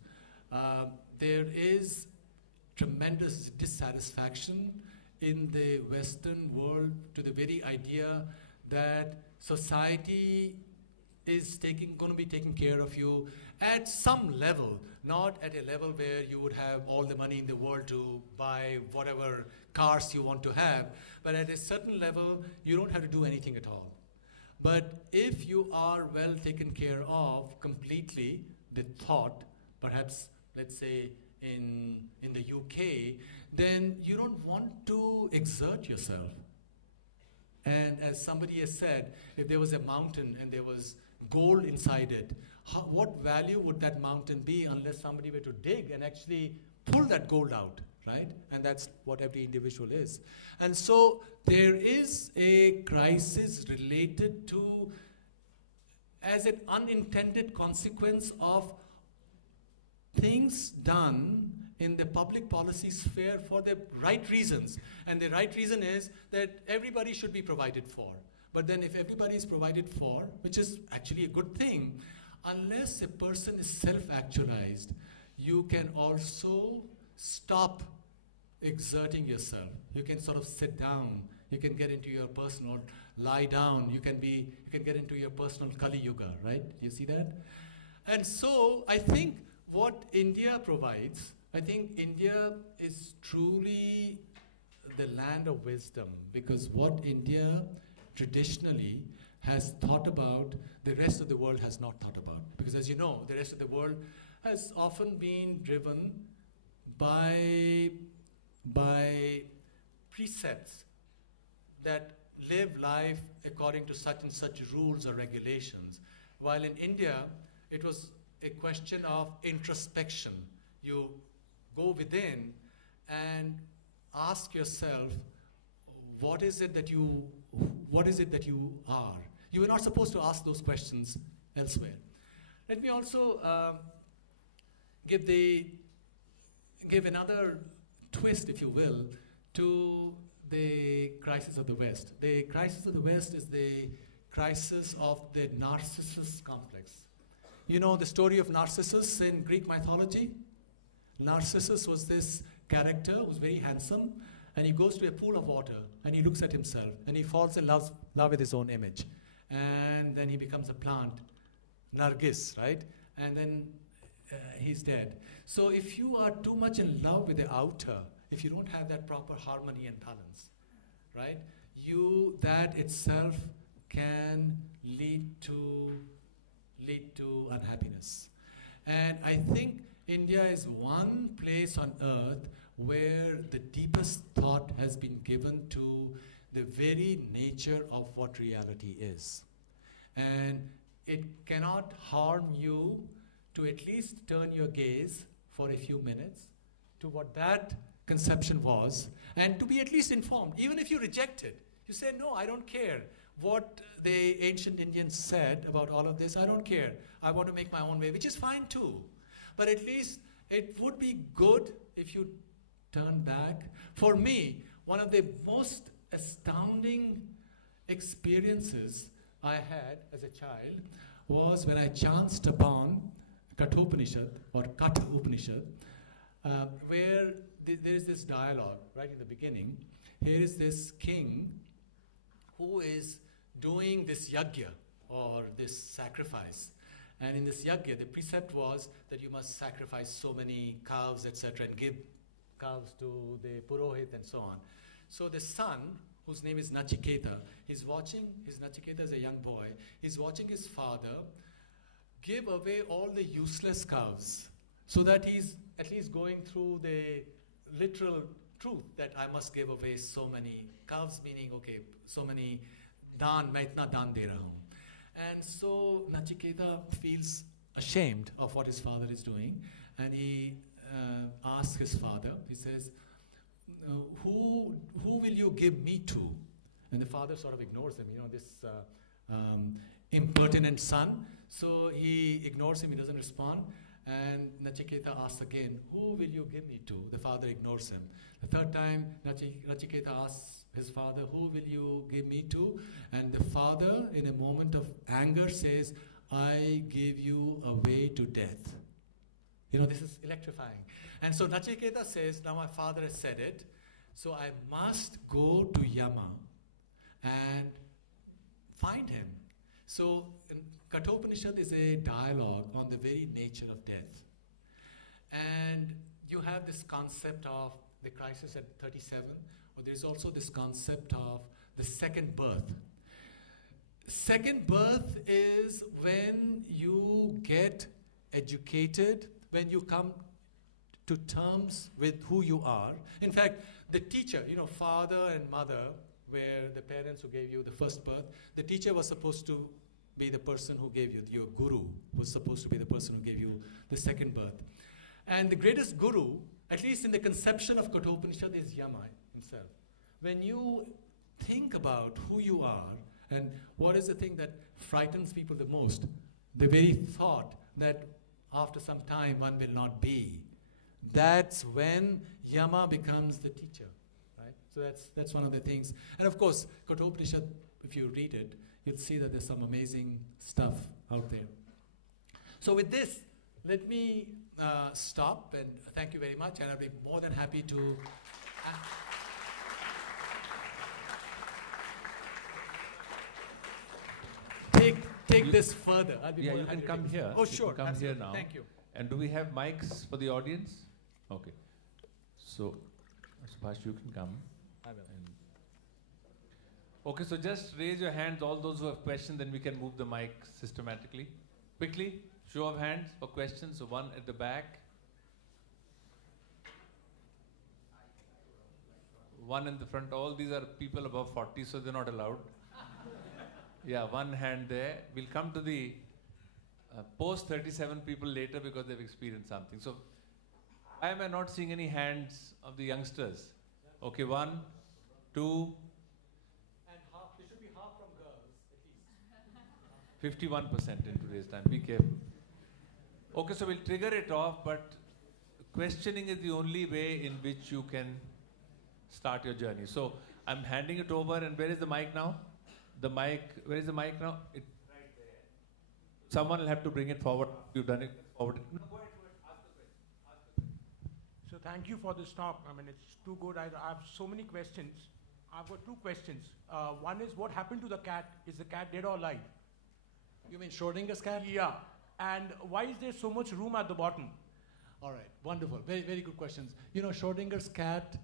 There is tremendous dissatisfaction in the Western world to the very idea that society is going to be taking care of you at some level, not at a level where you would have all the money in the world to buy whatever cars you want to have, but at a certain level, you don't have to do anything at all. But if you are well taken care of completely, the thought, perhaps, let's say, in the UK, then you don't want to exert yourself. And as somebody has said, if there was a mountain and there was gold inside it, what value would that mountain be unless somebody were to dig and actually pull that gold out, right? And that's what every individual is. And so there is a crisis related to, as an unintended consequence of things done in the public policy sphere for the right reasons. And the right reason is that everybody should be provided for. But then if everybody is provided for, which is actually a good thing, unless a person is self-actualized, you can also stop exerting yourself. You can sort of sit down. You can get into your personal, lie down. You can get into your personal Kali Yuga, right? You see that? And so I think what India provides, I think India is truly the land of wisdom, because what India traditionally has thought about, the rest of the world has not thought about. Because as you know, the rest of the world has often been driven by precepts that live life according to such and such rules or regulations. While in India, it was a question of introspection. You go within and ask yourself, what is it that you are? You were not supposed to ask those questions elsewhere. Let me also give another twist, if you will, to the crisis of the West. The crisis of the West is the crisis of the Narcissus complex. You know the story of Narcissus in Greek mythology? Narcissus was this character who was very handsome, and he goes to a pool of water, and he looks at himself, and he falls in love with his own image. And then he becomes a plant, Nargis, right? And then he's dead. So if you are too much in love with the outer, if you don't have that proper harmony and balance, right? That itself can lead to unhappiness. And I think India is one place on earth where the deepest thought has been given to the very nature of what reality is. And it cannot harm you to at least turn your gaze for a few minutes to what that conception was, and to be at least informed. Even if you reject it, you say, no, I don't care what the ancient Indians said about all of this. I don't care. I want to make my own way, which is fine too. But at least it would be good if you turn back. For me, one of the most astounding experiences I had as a child was when I chanced upon Kathopanishad or Katha Upanishad, where there is this dialogue right in the beginning. Here is this king who is doing this yajna, or this sacrifice. And in this yajna, the precept was that you must sacrifice so many cows, etc., and give cows to the Purohit and so on. So the son, whose name is Nachiketa, Nachiketa is a young boy, he's watching his father give away all the useless cows so that he's at least going through the literal truth that I must give away so many cows, meaning, okay, so many daan, main itna daan de raha hoon. And so Nachiketa feels ashamed of what his father is doing, and he asks his father, he says, who will you give me to? And the father sort of ignores him, this impertinent son. So he ignores him, he doesn't respond. And Nachiketa asks again, who will you give me to? The father ignores him. The third time, Nachiketa asks his father, who will you give me to? And the father, in a moment of anger, says, I give you away to death. This is electrifying. And so Nachiketa says, now my father has said it, so I must go to Yama and find him. So Kathopanishad is a dialogue on the very nature of death. And you have this concept of the crisis at 37, or there's also this concept of the second birth. Second birth is when you get educated, when you come to terms with who you are. In fact, the teacher, father and mother were the parents who gave you the first birth. The teacher was supposed to be the person who gave you, your guru was supposed to be the person who gave you the second birth. And the greatest guru, at least in the conception of Kathopanishad, is Yama himself. When you think about who you are and what is the thing that frightens people the most, the very thought that after some time one will not be, that's when Yama becomes the teacher, right? So that's one of the things. And of course, Kathopanishad, if you read it, you'll see that there's some amazing stuff out there. So with this, let me stop and thank you very much, and I'll be more than happy to take this further. Yeah, you can come here. Oh, sure. You can come here now. Thank you. And do we have mics for the audience? Okay. So, Subhash, you can come. I will. Okay, so just raise your hands, all those who have questions, then we can move the mic systematically. Quickly, show of hands for questions. So one at the back. One in the front. All these are people above 40, so they're not allowed. Yeah, one hand there. We'll come to the post 37 people later because they've experienced something. So, why am I not seeing any hands of the youngsters? Okay, 1, 2. And half, there should be half from girls, at least. 51% in today's time. Be careful. Okay, so we'll trigger it off, but questioning is the only way in which you can start your journey. So, I'm handing it over, and where is the mic now? The mic, where is the mic now? Right there. Someone will have to bring it forward. You've done it forward. No, go ahead, ask the question. So thank you for this talk. I mean, it's too good. I have so many questions. I've got 2 questions. One is, what happened to the cat? Is the cat dead or alive? You mean Schrodinger's cat? Yeah. And why is there so much room at the bottom? All right, wonderful. Very, very good questions. Schrodinger's cat,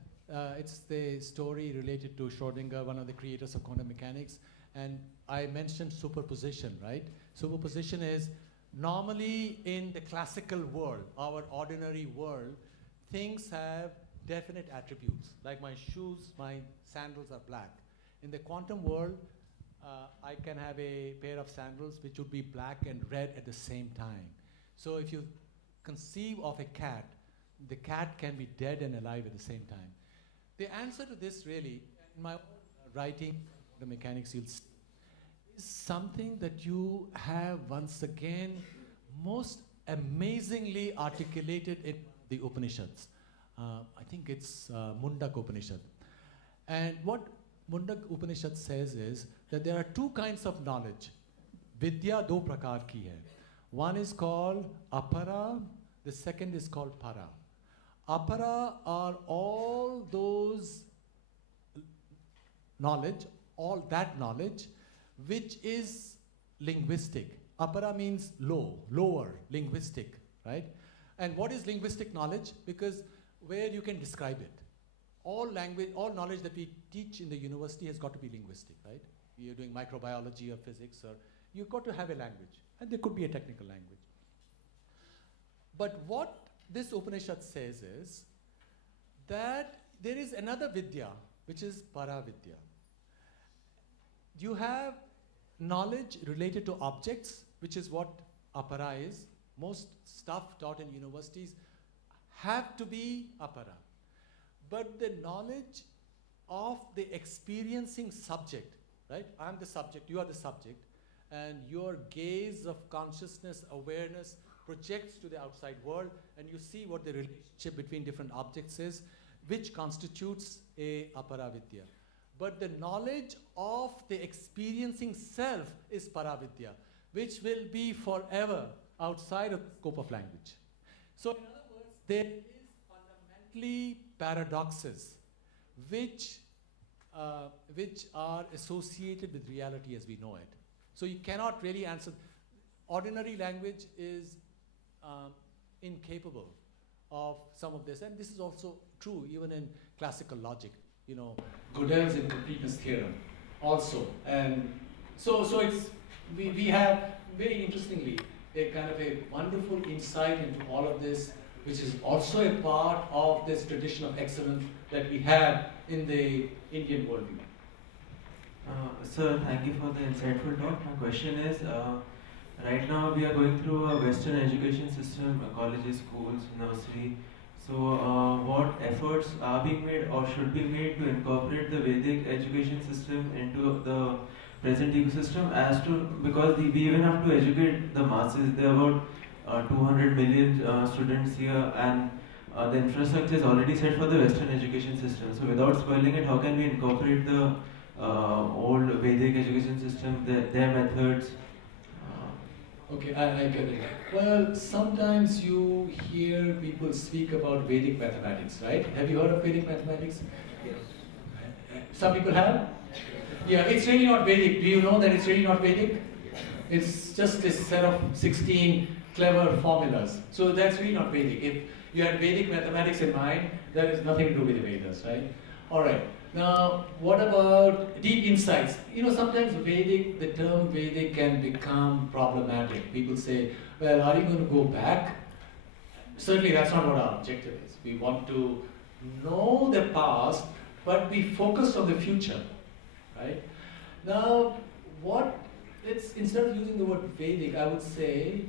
it's the story related to Schrodinger, one of the creators of quantum mechanics. And I mentioned superposition, right? Superposition is normally in the classical world, our ordinary world, things have definite attributes. Like my shoes, my sandals are black. In the quantum world, I can have a pair of sandals which would be black and red at the same time. So if you conceive of a cat, the cat can be dead and alive at the same time. The answer to this really, in my writing, the mechanics, you'll see, is something that you have once again most amazingly articulated in the Upanishads. I think it's Mundak Upanishad. And what Mundak Upanishad says is that there are 2 kinds of knowledge. Vidya do prakar ki hai. One is called apara, the second is called para. Apara are all those knowledge, all that knowledge, which is linguistic. Apara means low, lower, linguistic, right? And what is linguistic knowledge? Because where you can describe it. All language, all knowledge that we teach in the university has got to be linguistic, right? You're doing microbiology or physics, or you've got to have a language, and there could be a technical language. But what this Upanishad says is that there is another vidya, which is paravidya. You have knowledge related to objects, which is what apara is. Most stuff taught in universities have to be apara. But the knowledge of the experiencing subject, right? I'm the subject, you are the subject, and your gaze of consciousness, awareness projects to the outside world, and you see what the relationship between different objects is, which constitutes a aparavidya. But the knowledge of the experiencing self is paravidya, which will be forever outside of the scope of language. So in other words, there is fundamentally paradoxes which are associated with reality as we know it. So you cannot really answer. Ordinary language is incapable of some of this, and this is also true even in classical logic. You know, Gödel's incompleteness theorem also, and so it's we have very interestingly a kind of a wonderful insight into all of this, which is also a part of this tradition of excellence that we have in the Indian worldview. Sir, thank you for the insightful talk. My question is, right now we are going through a Western education system, colleges, schools, nursery. So what efforts are being made or should be made to incorporate the Vedic education system into the present ecosystem, as to, because we even have to educate the masses. There are about 200 million students here, and the infrastructure is already set for the Western education system. So without spoiling it, how can we incorporate the old Vedic education system, their methods? Okay, I get it. Well, sometimes you hear people speak about Vedic mathematics, right? Have you heard of Vedic mathematics? Yes. Some people have? Yeah, it's really not Vedic. Do you know that it's really not Vedic? It's just this set of 16 clever formulas. So that's really not Vedic. If you had Vedic mathematics in mind, that has nothing to do with the Vedas, right? All right. Now, what about deep insights? You know, sometimes Vedic, the term Vedic can become problematic. People say, well, are you going to go back? Certainly that's not what our objective is. We want to know the past, but be focused on the future, right? Now, instead of using the word Vedic, I would say,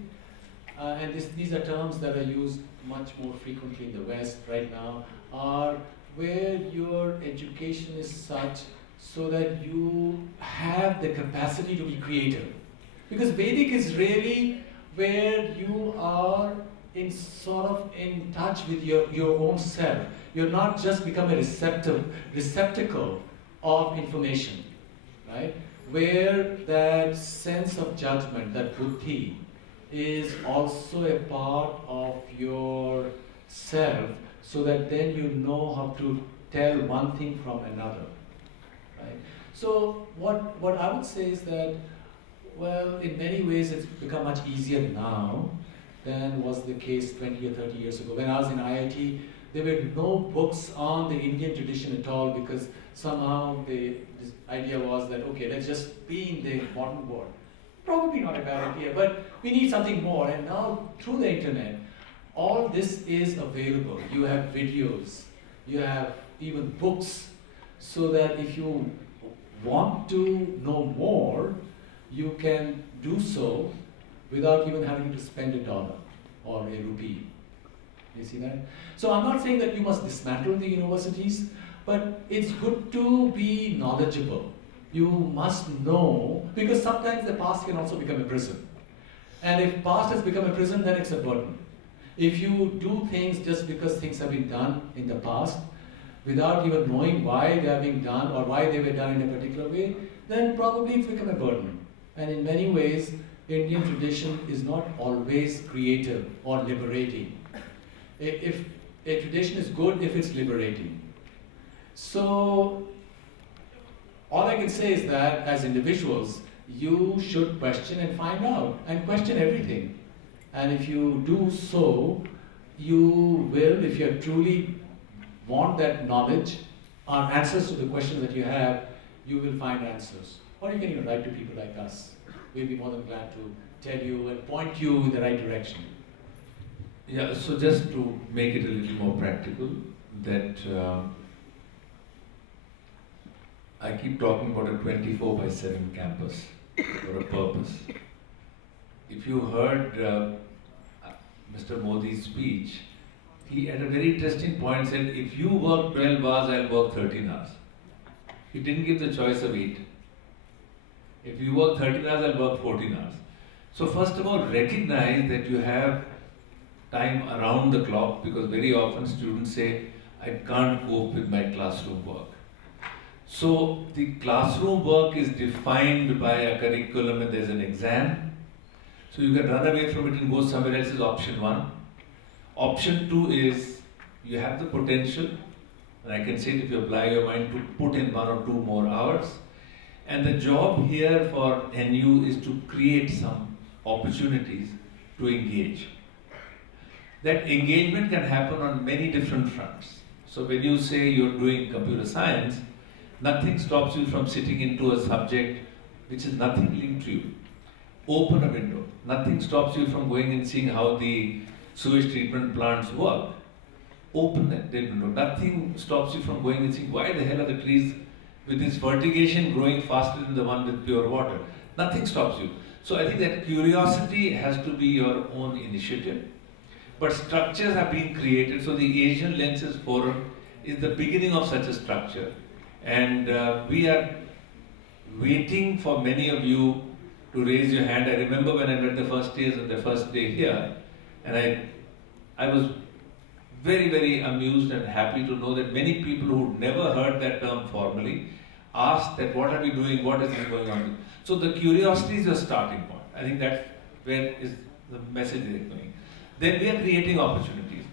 and these are terms that are used much more frequently in the West right now, are where your education is such so that you have the capacity to be creative. Because Vedic is really where you are in touch with your own self. You're not just become a receptacle of information, right? Where that sense of judgment, that buddhi, is also a part of your self, so that then you know how to tell one thing from another, right? So what I would say is that, well, in many ways it's become much easier now than was the case 20 or 30 years ago. When I was in IIT, there were no books on the Indian tradition at all, because somehow this idea was that, okay, let's just be in the modern world. Probably not a bad idea, but we need something more. And now, through the internet, all this is available. You have videos, you have even books, so that if you want to know more, you can do so without even having to spend $1 or a rupee. You see that? So I'm not saying that you must dismantle the universities, but it's good to be knowledgeable. You must know, because sometimes the past can also become a prison. And if past has become a prison, then it's a burden. If you do things just because things have been done in the past, without even knowing why they are being done or why they were done in a particular way, then probably it's become a burden. And in many ways, Indian tradition is not always creative or liberating. If a tradition is good, if it's liberating. So, all I can say is that as individuals, you should question and find out, and question everything. And if you do so, you will, if you're truly want that knowledge, or answers to the questions that you have, you will find answers. Or you can even write to people like us. We'll be more than glad to tell you and point you in the right direction. Yeah, so just to make it a little more practical, that I keep talking about a 24/7 campus for a purpose. If you heard Mr. Modi's speech, he at a very interesting point said, if you work 12 hours, I'll work 13 hours. He didn't give the choice of 8. If you work 13 hours, I'll work 14 hours. So first of all, recognize that you have time around the clock, because very often students say, I can't cope with my classroom work. So the classroom work is defined by a curriculum and there's an exam. So you can run away from it and go somewhere else is option 1. Option 2 is you have the potential, and I can say it if you apply your mind, to put in 1 or 2 more hours. And the job here for NU is to create some opportunities to engage. That engagement can happen on many different fronts. So when you say you're doing computer science, nothing stops you from sitting into a subject which is nothing linked to you. Open a window. Nothing stops you from going and seeing how the sewage treatment plants work. Open that window. Nothing stops you from going and seeing why the hell are the trees with this fertigation growing faster than the one with pure water. Nothing stops you. So I think that curiosity has to be your own initiative. But structures are being created. So the Asian Lenses Forum is the beginning of such a structure. And we are waiting for many of you to raise your hand. I remember when I met the first years and the first day here, and I was very, very amused and happy to know that many people who never heard that term formally asked that what are we doing, what is this going on. So the curiosity is your starting point. I think that's where is the message is going. Then we are creating opportunities.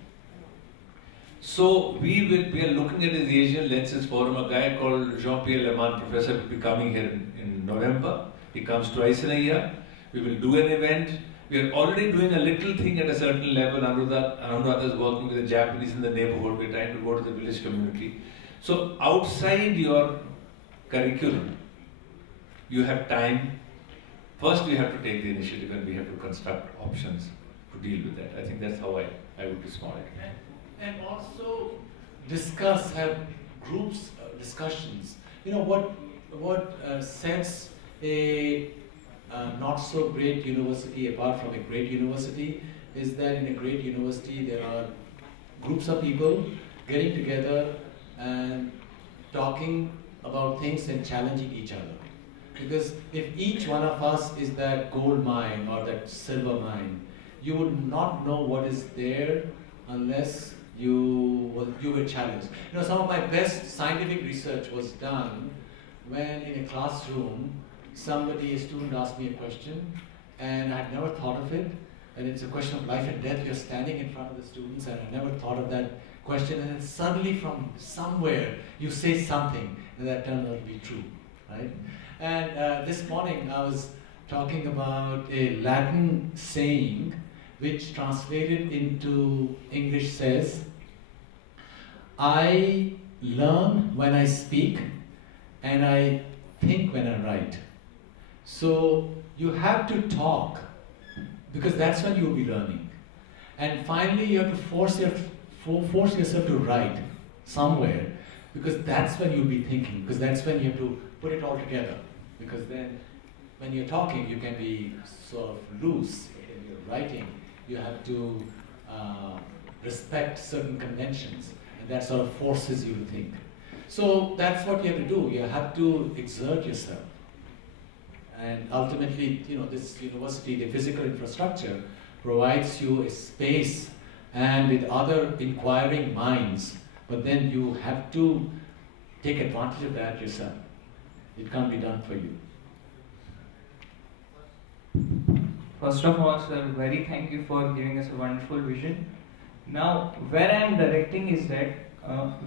So we are looking at this Asian Lenses Forum. A guy called Jean-Pierre Leman, professor, will be coming here in November. He comes twice in a year. We will do an event. We are already doing a little thing at a certain level. Anuradha is working with the Japanese in the neighborhood. We're trying to go to the village community. So outside your curriculum, you have time. First, we have to take the initiative and we have to construct options to deal with that. I think that's how I would respond. And also discuss, have groups discussions. You know, what sets a not so great university apart from a great university is that in a great university there are groups of people getting together and talking about things and challenging each other. Because if each one of us is that gold mine or that silver mine, you would not know what is there unless you were challenged. You know, some of my best scientific research was done when in a classroom a student asked me a question and I had never thought of it, and it's a question of life and death. You're standing in front of the students and I never thought of that question, and then suddenly from somewhere you say something and that turned out to be true, right? And this morning I was talking about a Latin saying which translated into English says, I learn when I speak and I think when I write. So you have to talk because that's when you'll be learning. And finally you have to force yourself to write somewhere, because that's when you'll be thinking, because that's when you have to put it all together. Because then when you're talking you can be sort of loose. When you're writing you have to respect certain conventions, and that sort of forces you to think. So that's what you have to do. You have to exert yourself. And ultimately, you know, this university, the physical infrastructure, provides you a space and with other inquiring minds, but then you have to take advantage of that yourself. It can't be done for you. First of all, sir, very thank you for giving us a wonderful vision. Now, where I am directing is that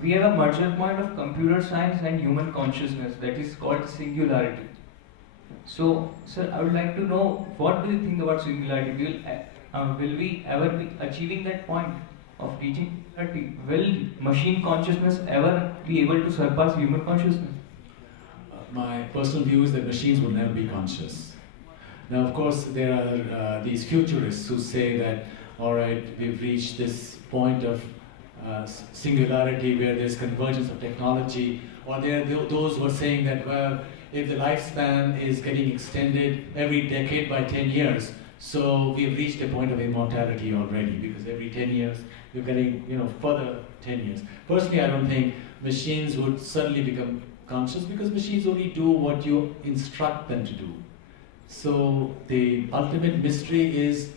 we have a merger point of computer science and human consciousness that is called singularity. So, sir, I would like to know, what do you think about singularity? Will we ever be achieving that point? of reaching singularity, will machine consciousness ever be able to surpass human consciousness? My personal view is that machines will never be conscious. Now, of course, there are these futurists who say that, all right, we've reached this point of singularity where there's convergence of technology, or there are those who are saying that, well, if the lifespan is getting extended every decade by 10 years, so we've reached a point of immortality already, because every 10 years you're getting, further 10 years. Personally, I don't think machines would suddenly become conscious, because machines only do what you instruct them to do. So the ultimate mystery is,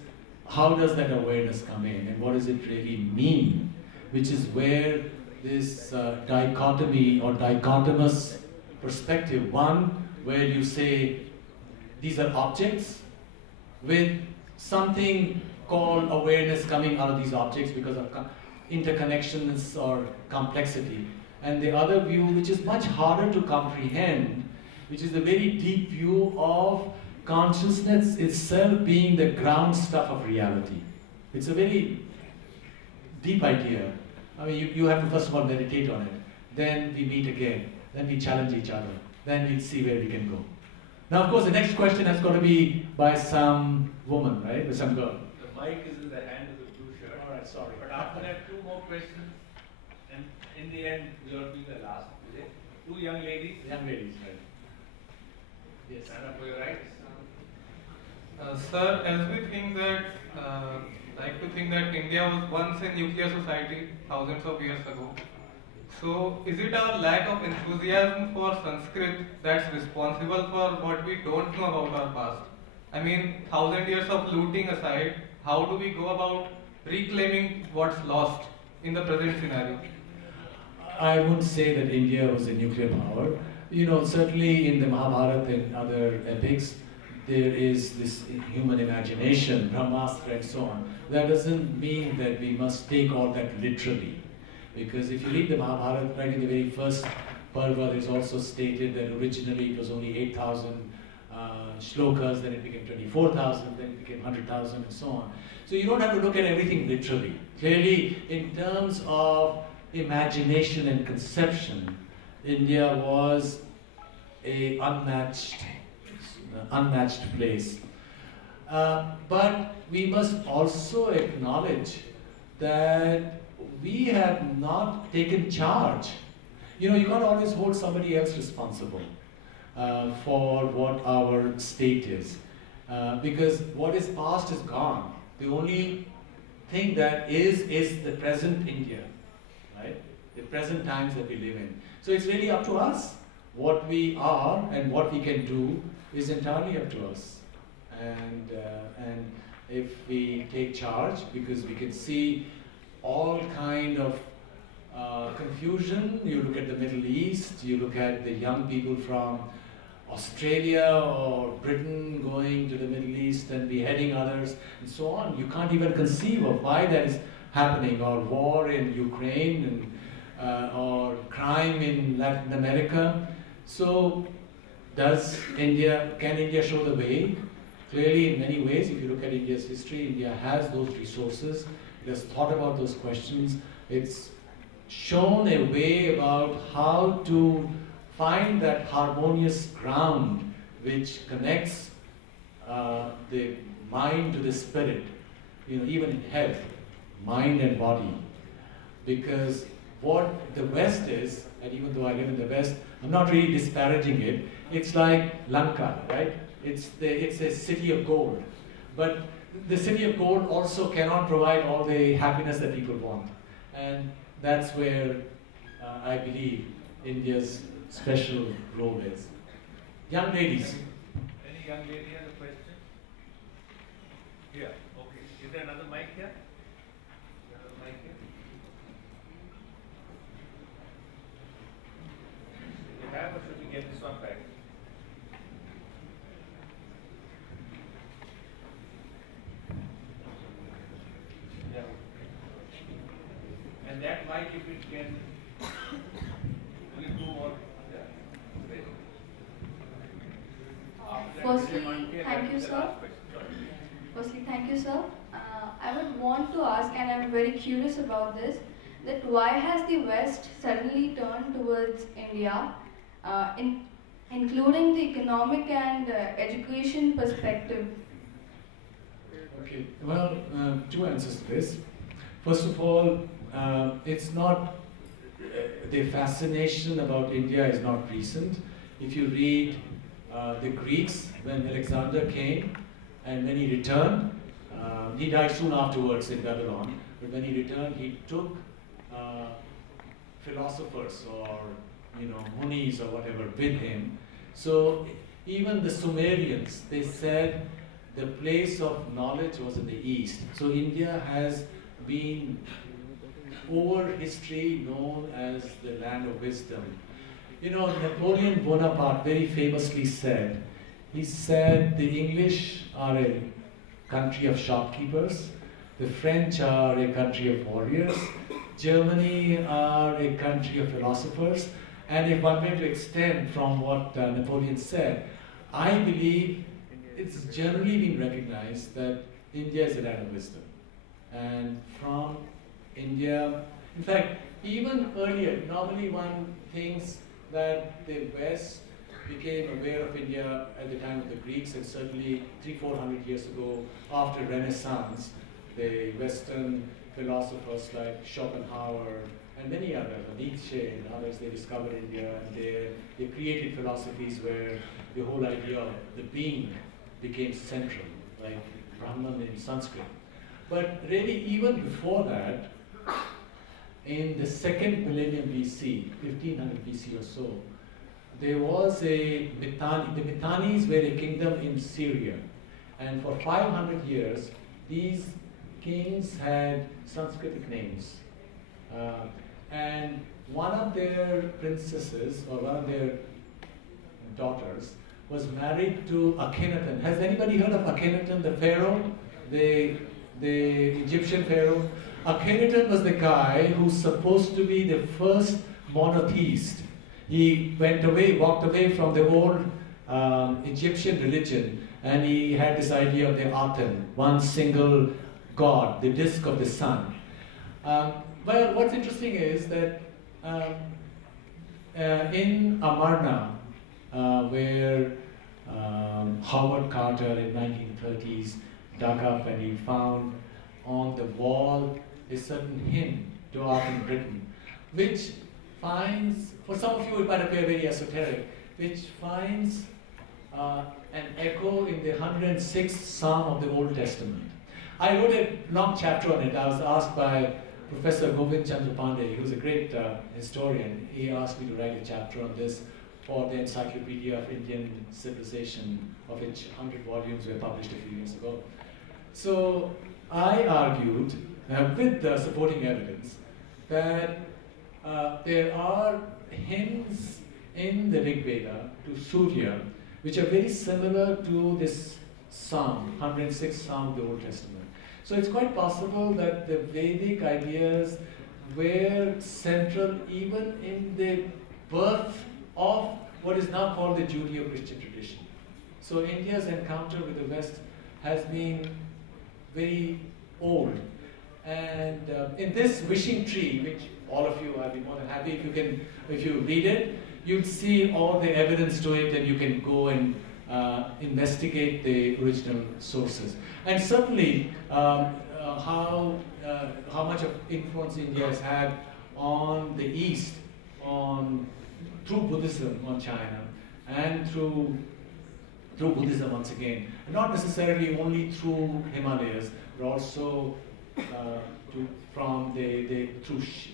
how does that awareness come in, and what does it really mean? Which is where this dichotomy or dichotomous perspective, one where you say these are objects with something called awareness coming out of these objects because of interconnections or complexity, and the other view, which is much harder to comprehend, which is the very deep view of consciousness itself being the ground stuff of reality. It's a very deep idea. I mean, you have to first of all meditate on it. Then we meet again. Then we challenge each other. Then we'll see where we can go. Now, of course, the next question has got to be by some woman, right? By some girl. The mic is in the hand of the blue shirt. All right, sorry. But after that, two more questions. And in the end, you'll be the last. Is it? Two young ladies. Young ladies, right? Yes. Stand up for your rights. Sir, as we think that, like to think that India was once a nuclear society thousands of years ago. So, is it our lack of enthusiasm for Sanskrit that's responsible for what we don't know about our past? I mean, 1,000 years of looting aside, how do we go about reclaiming what's lost in the present scenario? I wouldn't say that India was a nuclear power. Certainly in the Mahabharata and other epics, there is this human imagination, Brahmastra and so on. That doesn't mean that we must take all that literally. Because if you read the Mahabharata, right in the very first parva, it's also stated that originally it was only 8,000 shlokas, then it became 24,000, then it became 100,000 and so on. So you don't have to look at everything literally. Clearly, in terms of imagination and conception, India was a unmatched place. But we must also acknowledge that we have not taken charge. You can't always hold somebody else responsible for what our state is. Because what is past is gone. The only thing that is the present India, right? The present times that we live in. So it's really up to us. What we are and what we can do is entirely up to us. And if we take charge, because we can see all kind of confusion. You look at the Middle East, you look at the young people from Australia or Britain going to the Middle East and beheading others and so on. You can't even conceive of why that is happening, or war in Ukraine and or crime in Latin America. So can India show the way? Clearly, in many ways, if you look at India's history, India has those resources. It has thought about those questions. It's shown a way about how to find that harmonious ground which connects the mind to the spirit, even in health, mind and body. Because what the West is, and even though I live in the West, I'm not really disparaging it. It's like Lanka, right? It's a city of gold. But the city of gold also cannot provide all the happiness that people want. And that's where I believe India's special role is. Young ladies. Any young lady has a question? Here, okay. Is there another mic here? Another mic here? Do you have, or should we get this one back? Yeah. And that mic, if it can, will it move on? Yeah. Great. Firstly, thank you, sir. Firstly, thank you, sir. I I would want to ask, and I'm very curious about this, that why has the West suddenly turned towards India, including the economic and education perspective? Okay, well, two answers to this. First of all, it's not, the fascination about India is not recent. If you read the Greeks, when Alexander came, and when he returned, he died soon afterwards in Babylon, but when he returned, he took philosophers or, munis or whatever with him. So even the Sumerians, they said the place of knowledge was in the east. So India has been over history known as the land of wisdom. Napoleon Bonaparte very famously said, he said the English are a country of shopkeepers, the French are a country of warriors, Germany are a country of philosophers, and if one were to extend from what Napoleon said, I believe it's generally been recognized that India is a land of wisdom. And from India, in fact, even earlier, normally one thinks that the West became aware of India at the time of the Greeks, and certainly 300-400 years ago, after Renaissance, the Western philosophers like Schopenhauer and many others, Nietzsche and others, they discovered India, and they created philosophies where the whole idea of the being became central, like Brahman in Sanskrit. But really, even before that, in the second millennium BC, 1500 BC or so, there was a Mitanni. The Mitannis were a kingdom in Syria. And for 500 years, these kings had Sanskritic names. And one of their princesses, or one of their daughters, was married to Akhenaten. Has anybody heard of Akhenaten, the pharaoh? The Egyptian pharaoh? Akhenaten was the guy who's supposed to be the first monotheist. He walked away from the old Egyptian religion, and he had this idea of the Aten, one single god, the disk of the sun. Well, what's interesting is that in Amarna, where Howard Carter in 1930s dug up and he found on the wall a certain hymn to art in Britain, which finds, for some of you it might appear very esoteric, which finds an echo in the 106th Psalm of the Old Testament. I wrote a long chapter on it. I was asked by Professor Govind Chandra Pandey, who's a great historian. He asked me to write a chapter on this for the Encyclopedia of Indian Civilization, of which 100 volumes were published a few years ago. So I argued, with the supporting evidence, that there are hymns in the Rig Veda to Surya, which are very similar to this Psalm, 106th Psalm of the Old Testament. So it's quite possible that the Vedic ideas were central even in the birth of what is now called the Judeo-Christian tradition. So India's encounter with the West has been very old. And in this wishing tree, which all of you, I'd be more than happy if you read it, you'll see all the evidence to it, and you can go and investigate the original sources. And certainly how much of influence India has had on the East, through Buddhism on China, and through Buddhism once again. Not necessarily only through Himalayas, but also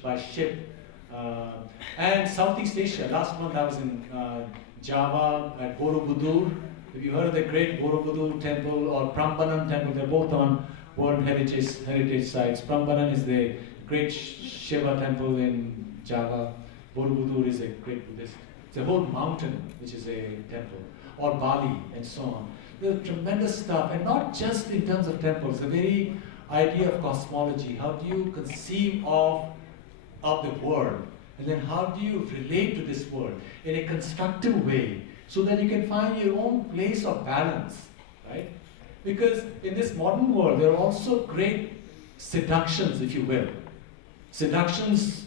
by ship. And Southeast Asia. Last month I was in Java at Borobudur. Have you heard of the great Borobudur temple or Prambanan temple? They're both on World Heritage sites. Prambanan is the great Shiva temple in Java. Borobudur is a great Buddhist. It's a whole mountain which is a temple. Or Bali and so on. There's tremendous stuff, and not just in terms of temples, the very idea of cosmology. How do you conceive of the world? And then how do you relate to this world in a constructive way so that you can find your own place of balance, right? Because in this modern world, there are also great seductions, if you will. Seductions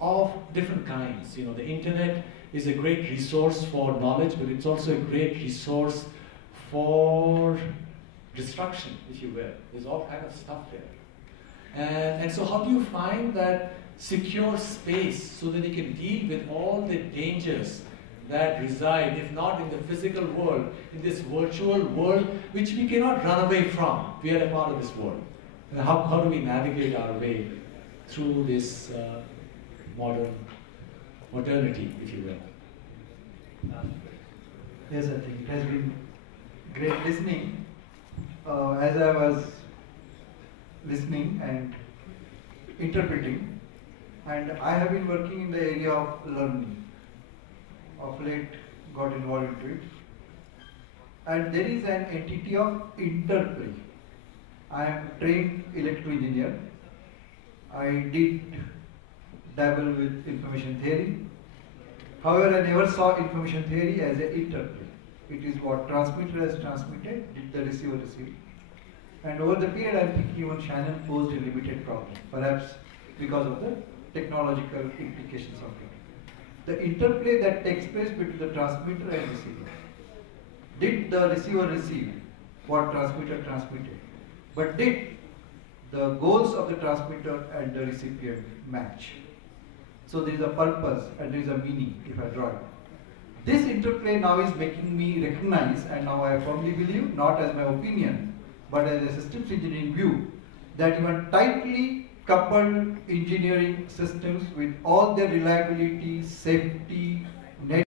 of different kinds. You know, the internet is a great resource for knowledge, but it's also a great resource for destruction, if you will. There's all kind of stuff there. And so how do you find that secure space so that you can deal with all the dangers that reside, if not in the physical world, in this virtual world, which we cannot run away from. We are a part of this world. And how do we navigate our way through this modernity, if you will? Yes, I think it has been great listening. As I was listening and interpreting, and I have been working in the area of learning. Of late, got involved into it. And there is an entity of interplay. I am trained electrical engineer. I did dabble with information theory. However, I never saw information theory as an interplay. It is what transmitter has transmitted, did the receiver receive. And over the period, I think even Shannon posed a limited problem, perhaps because of the technological implications of it. The interplay that takes place between the transmitter and receiver. Did the receiver receive what transmitter transmitted? But did the goals of the transmitter and the recipient match? So there is a purpose and there is a meaning if I draw it. This interplay now is making me recognize, and now I firmly believe, not as my opinion, but as a systems engineering view, that even tightly coupled engineering systems with all their reliability, safety,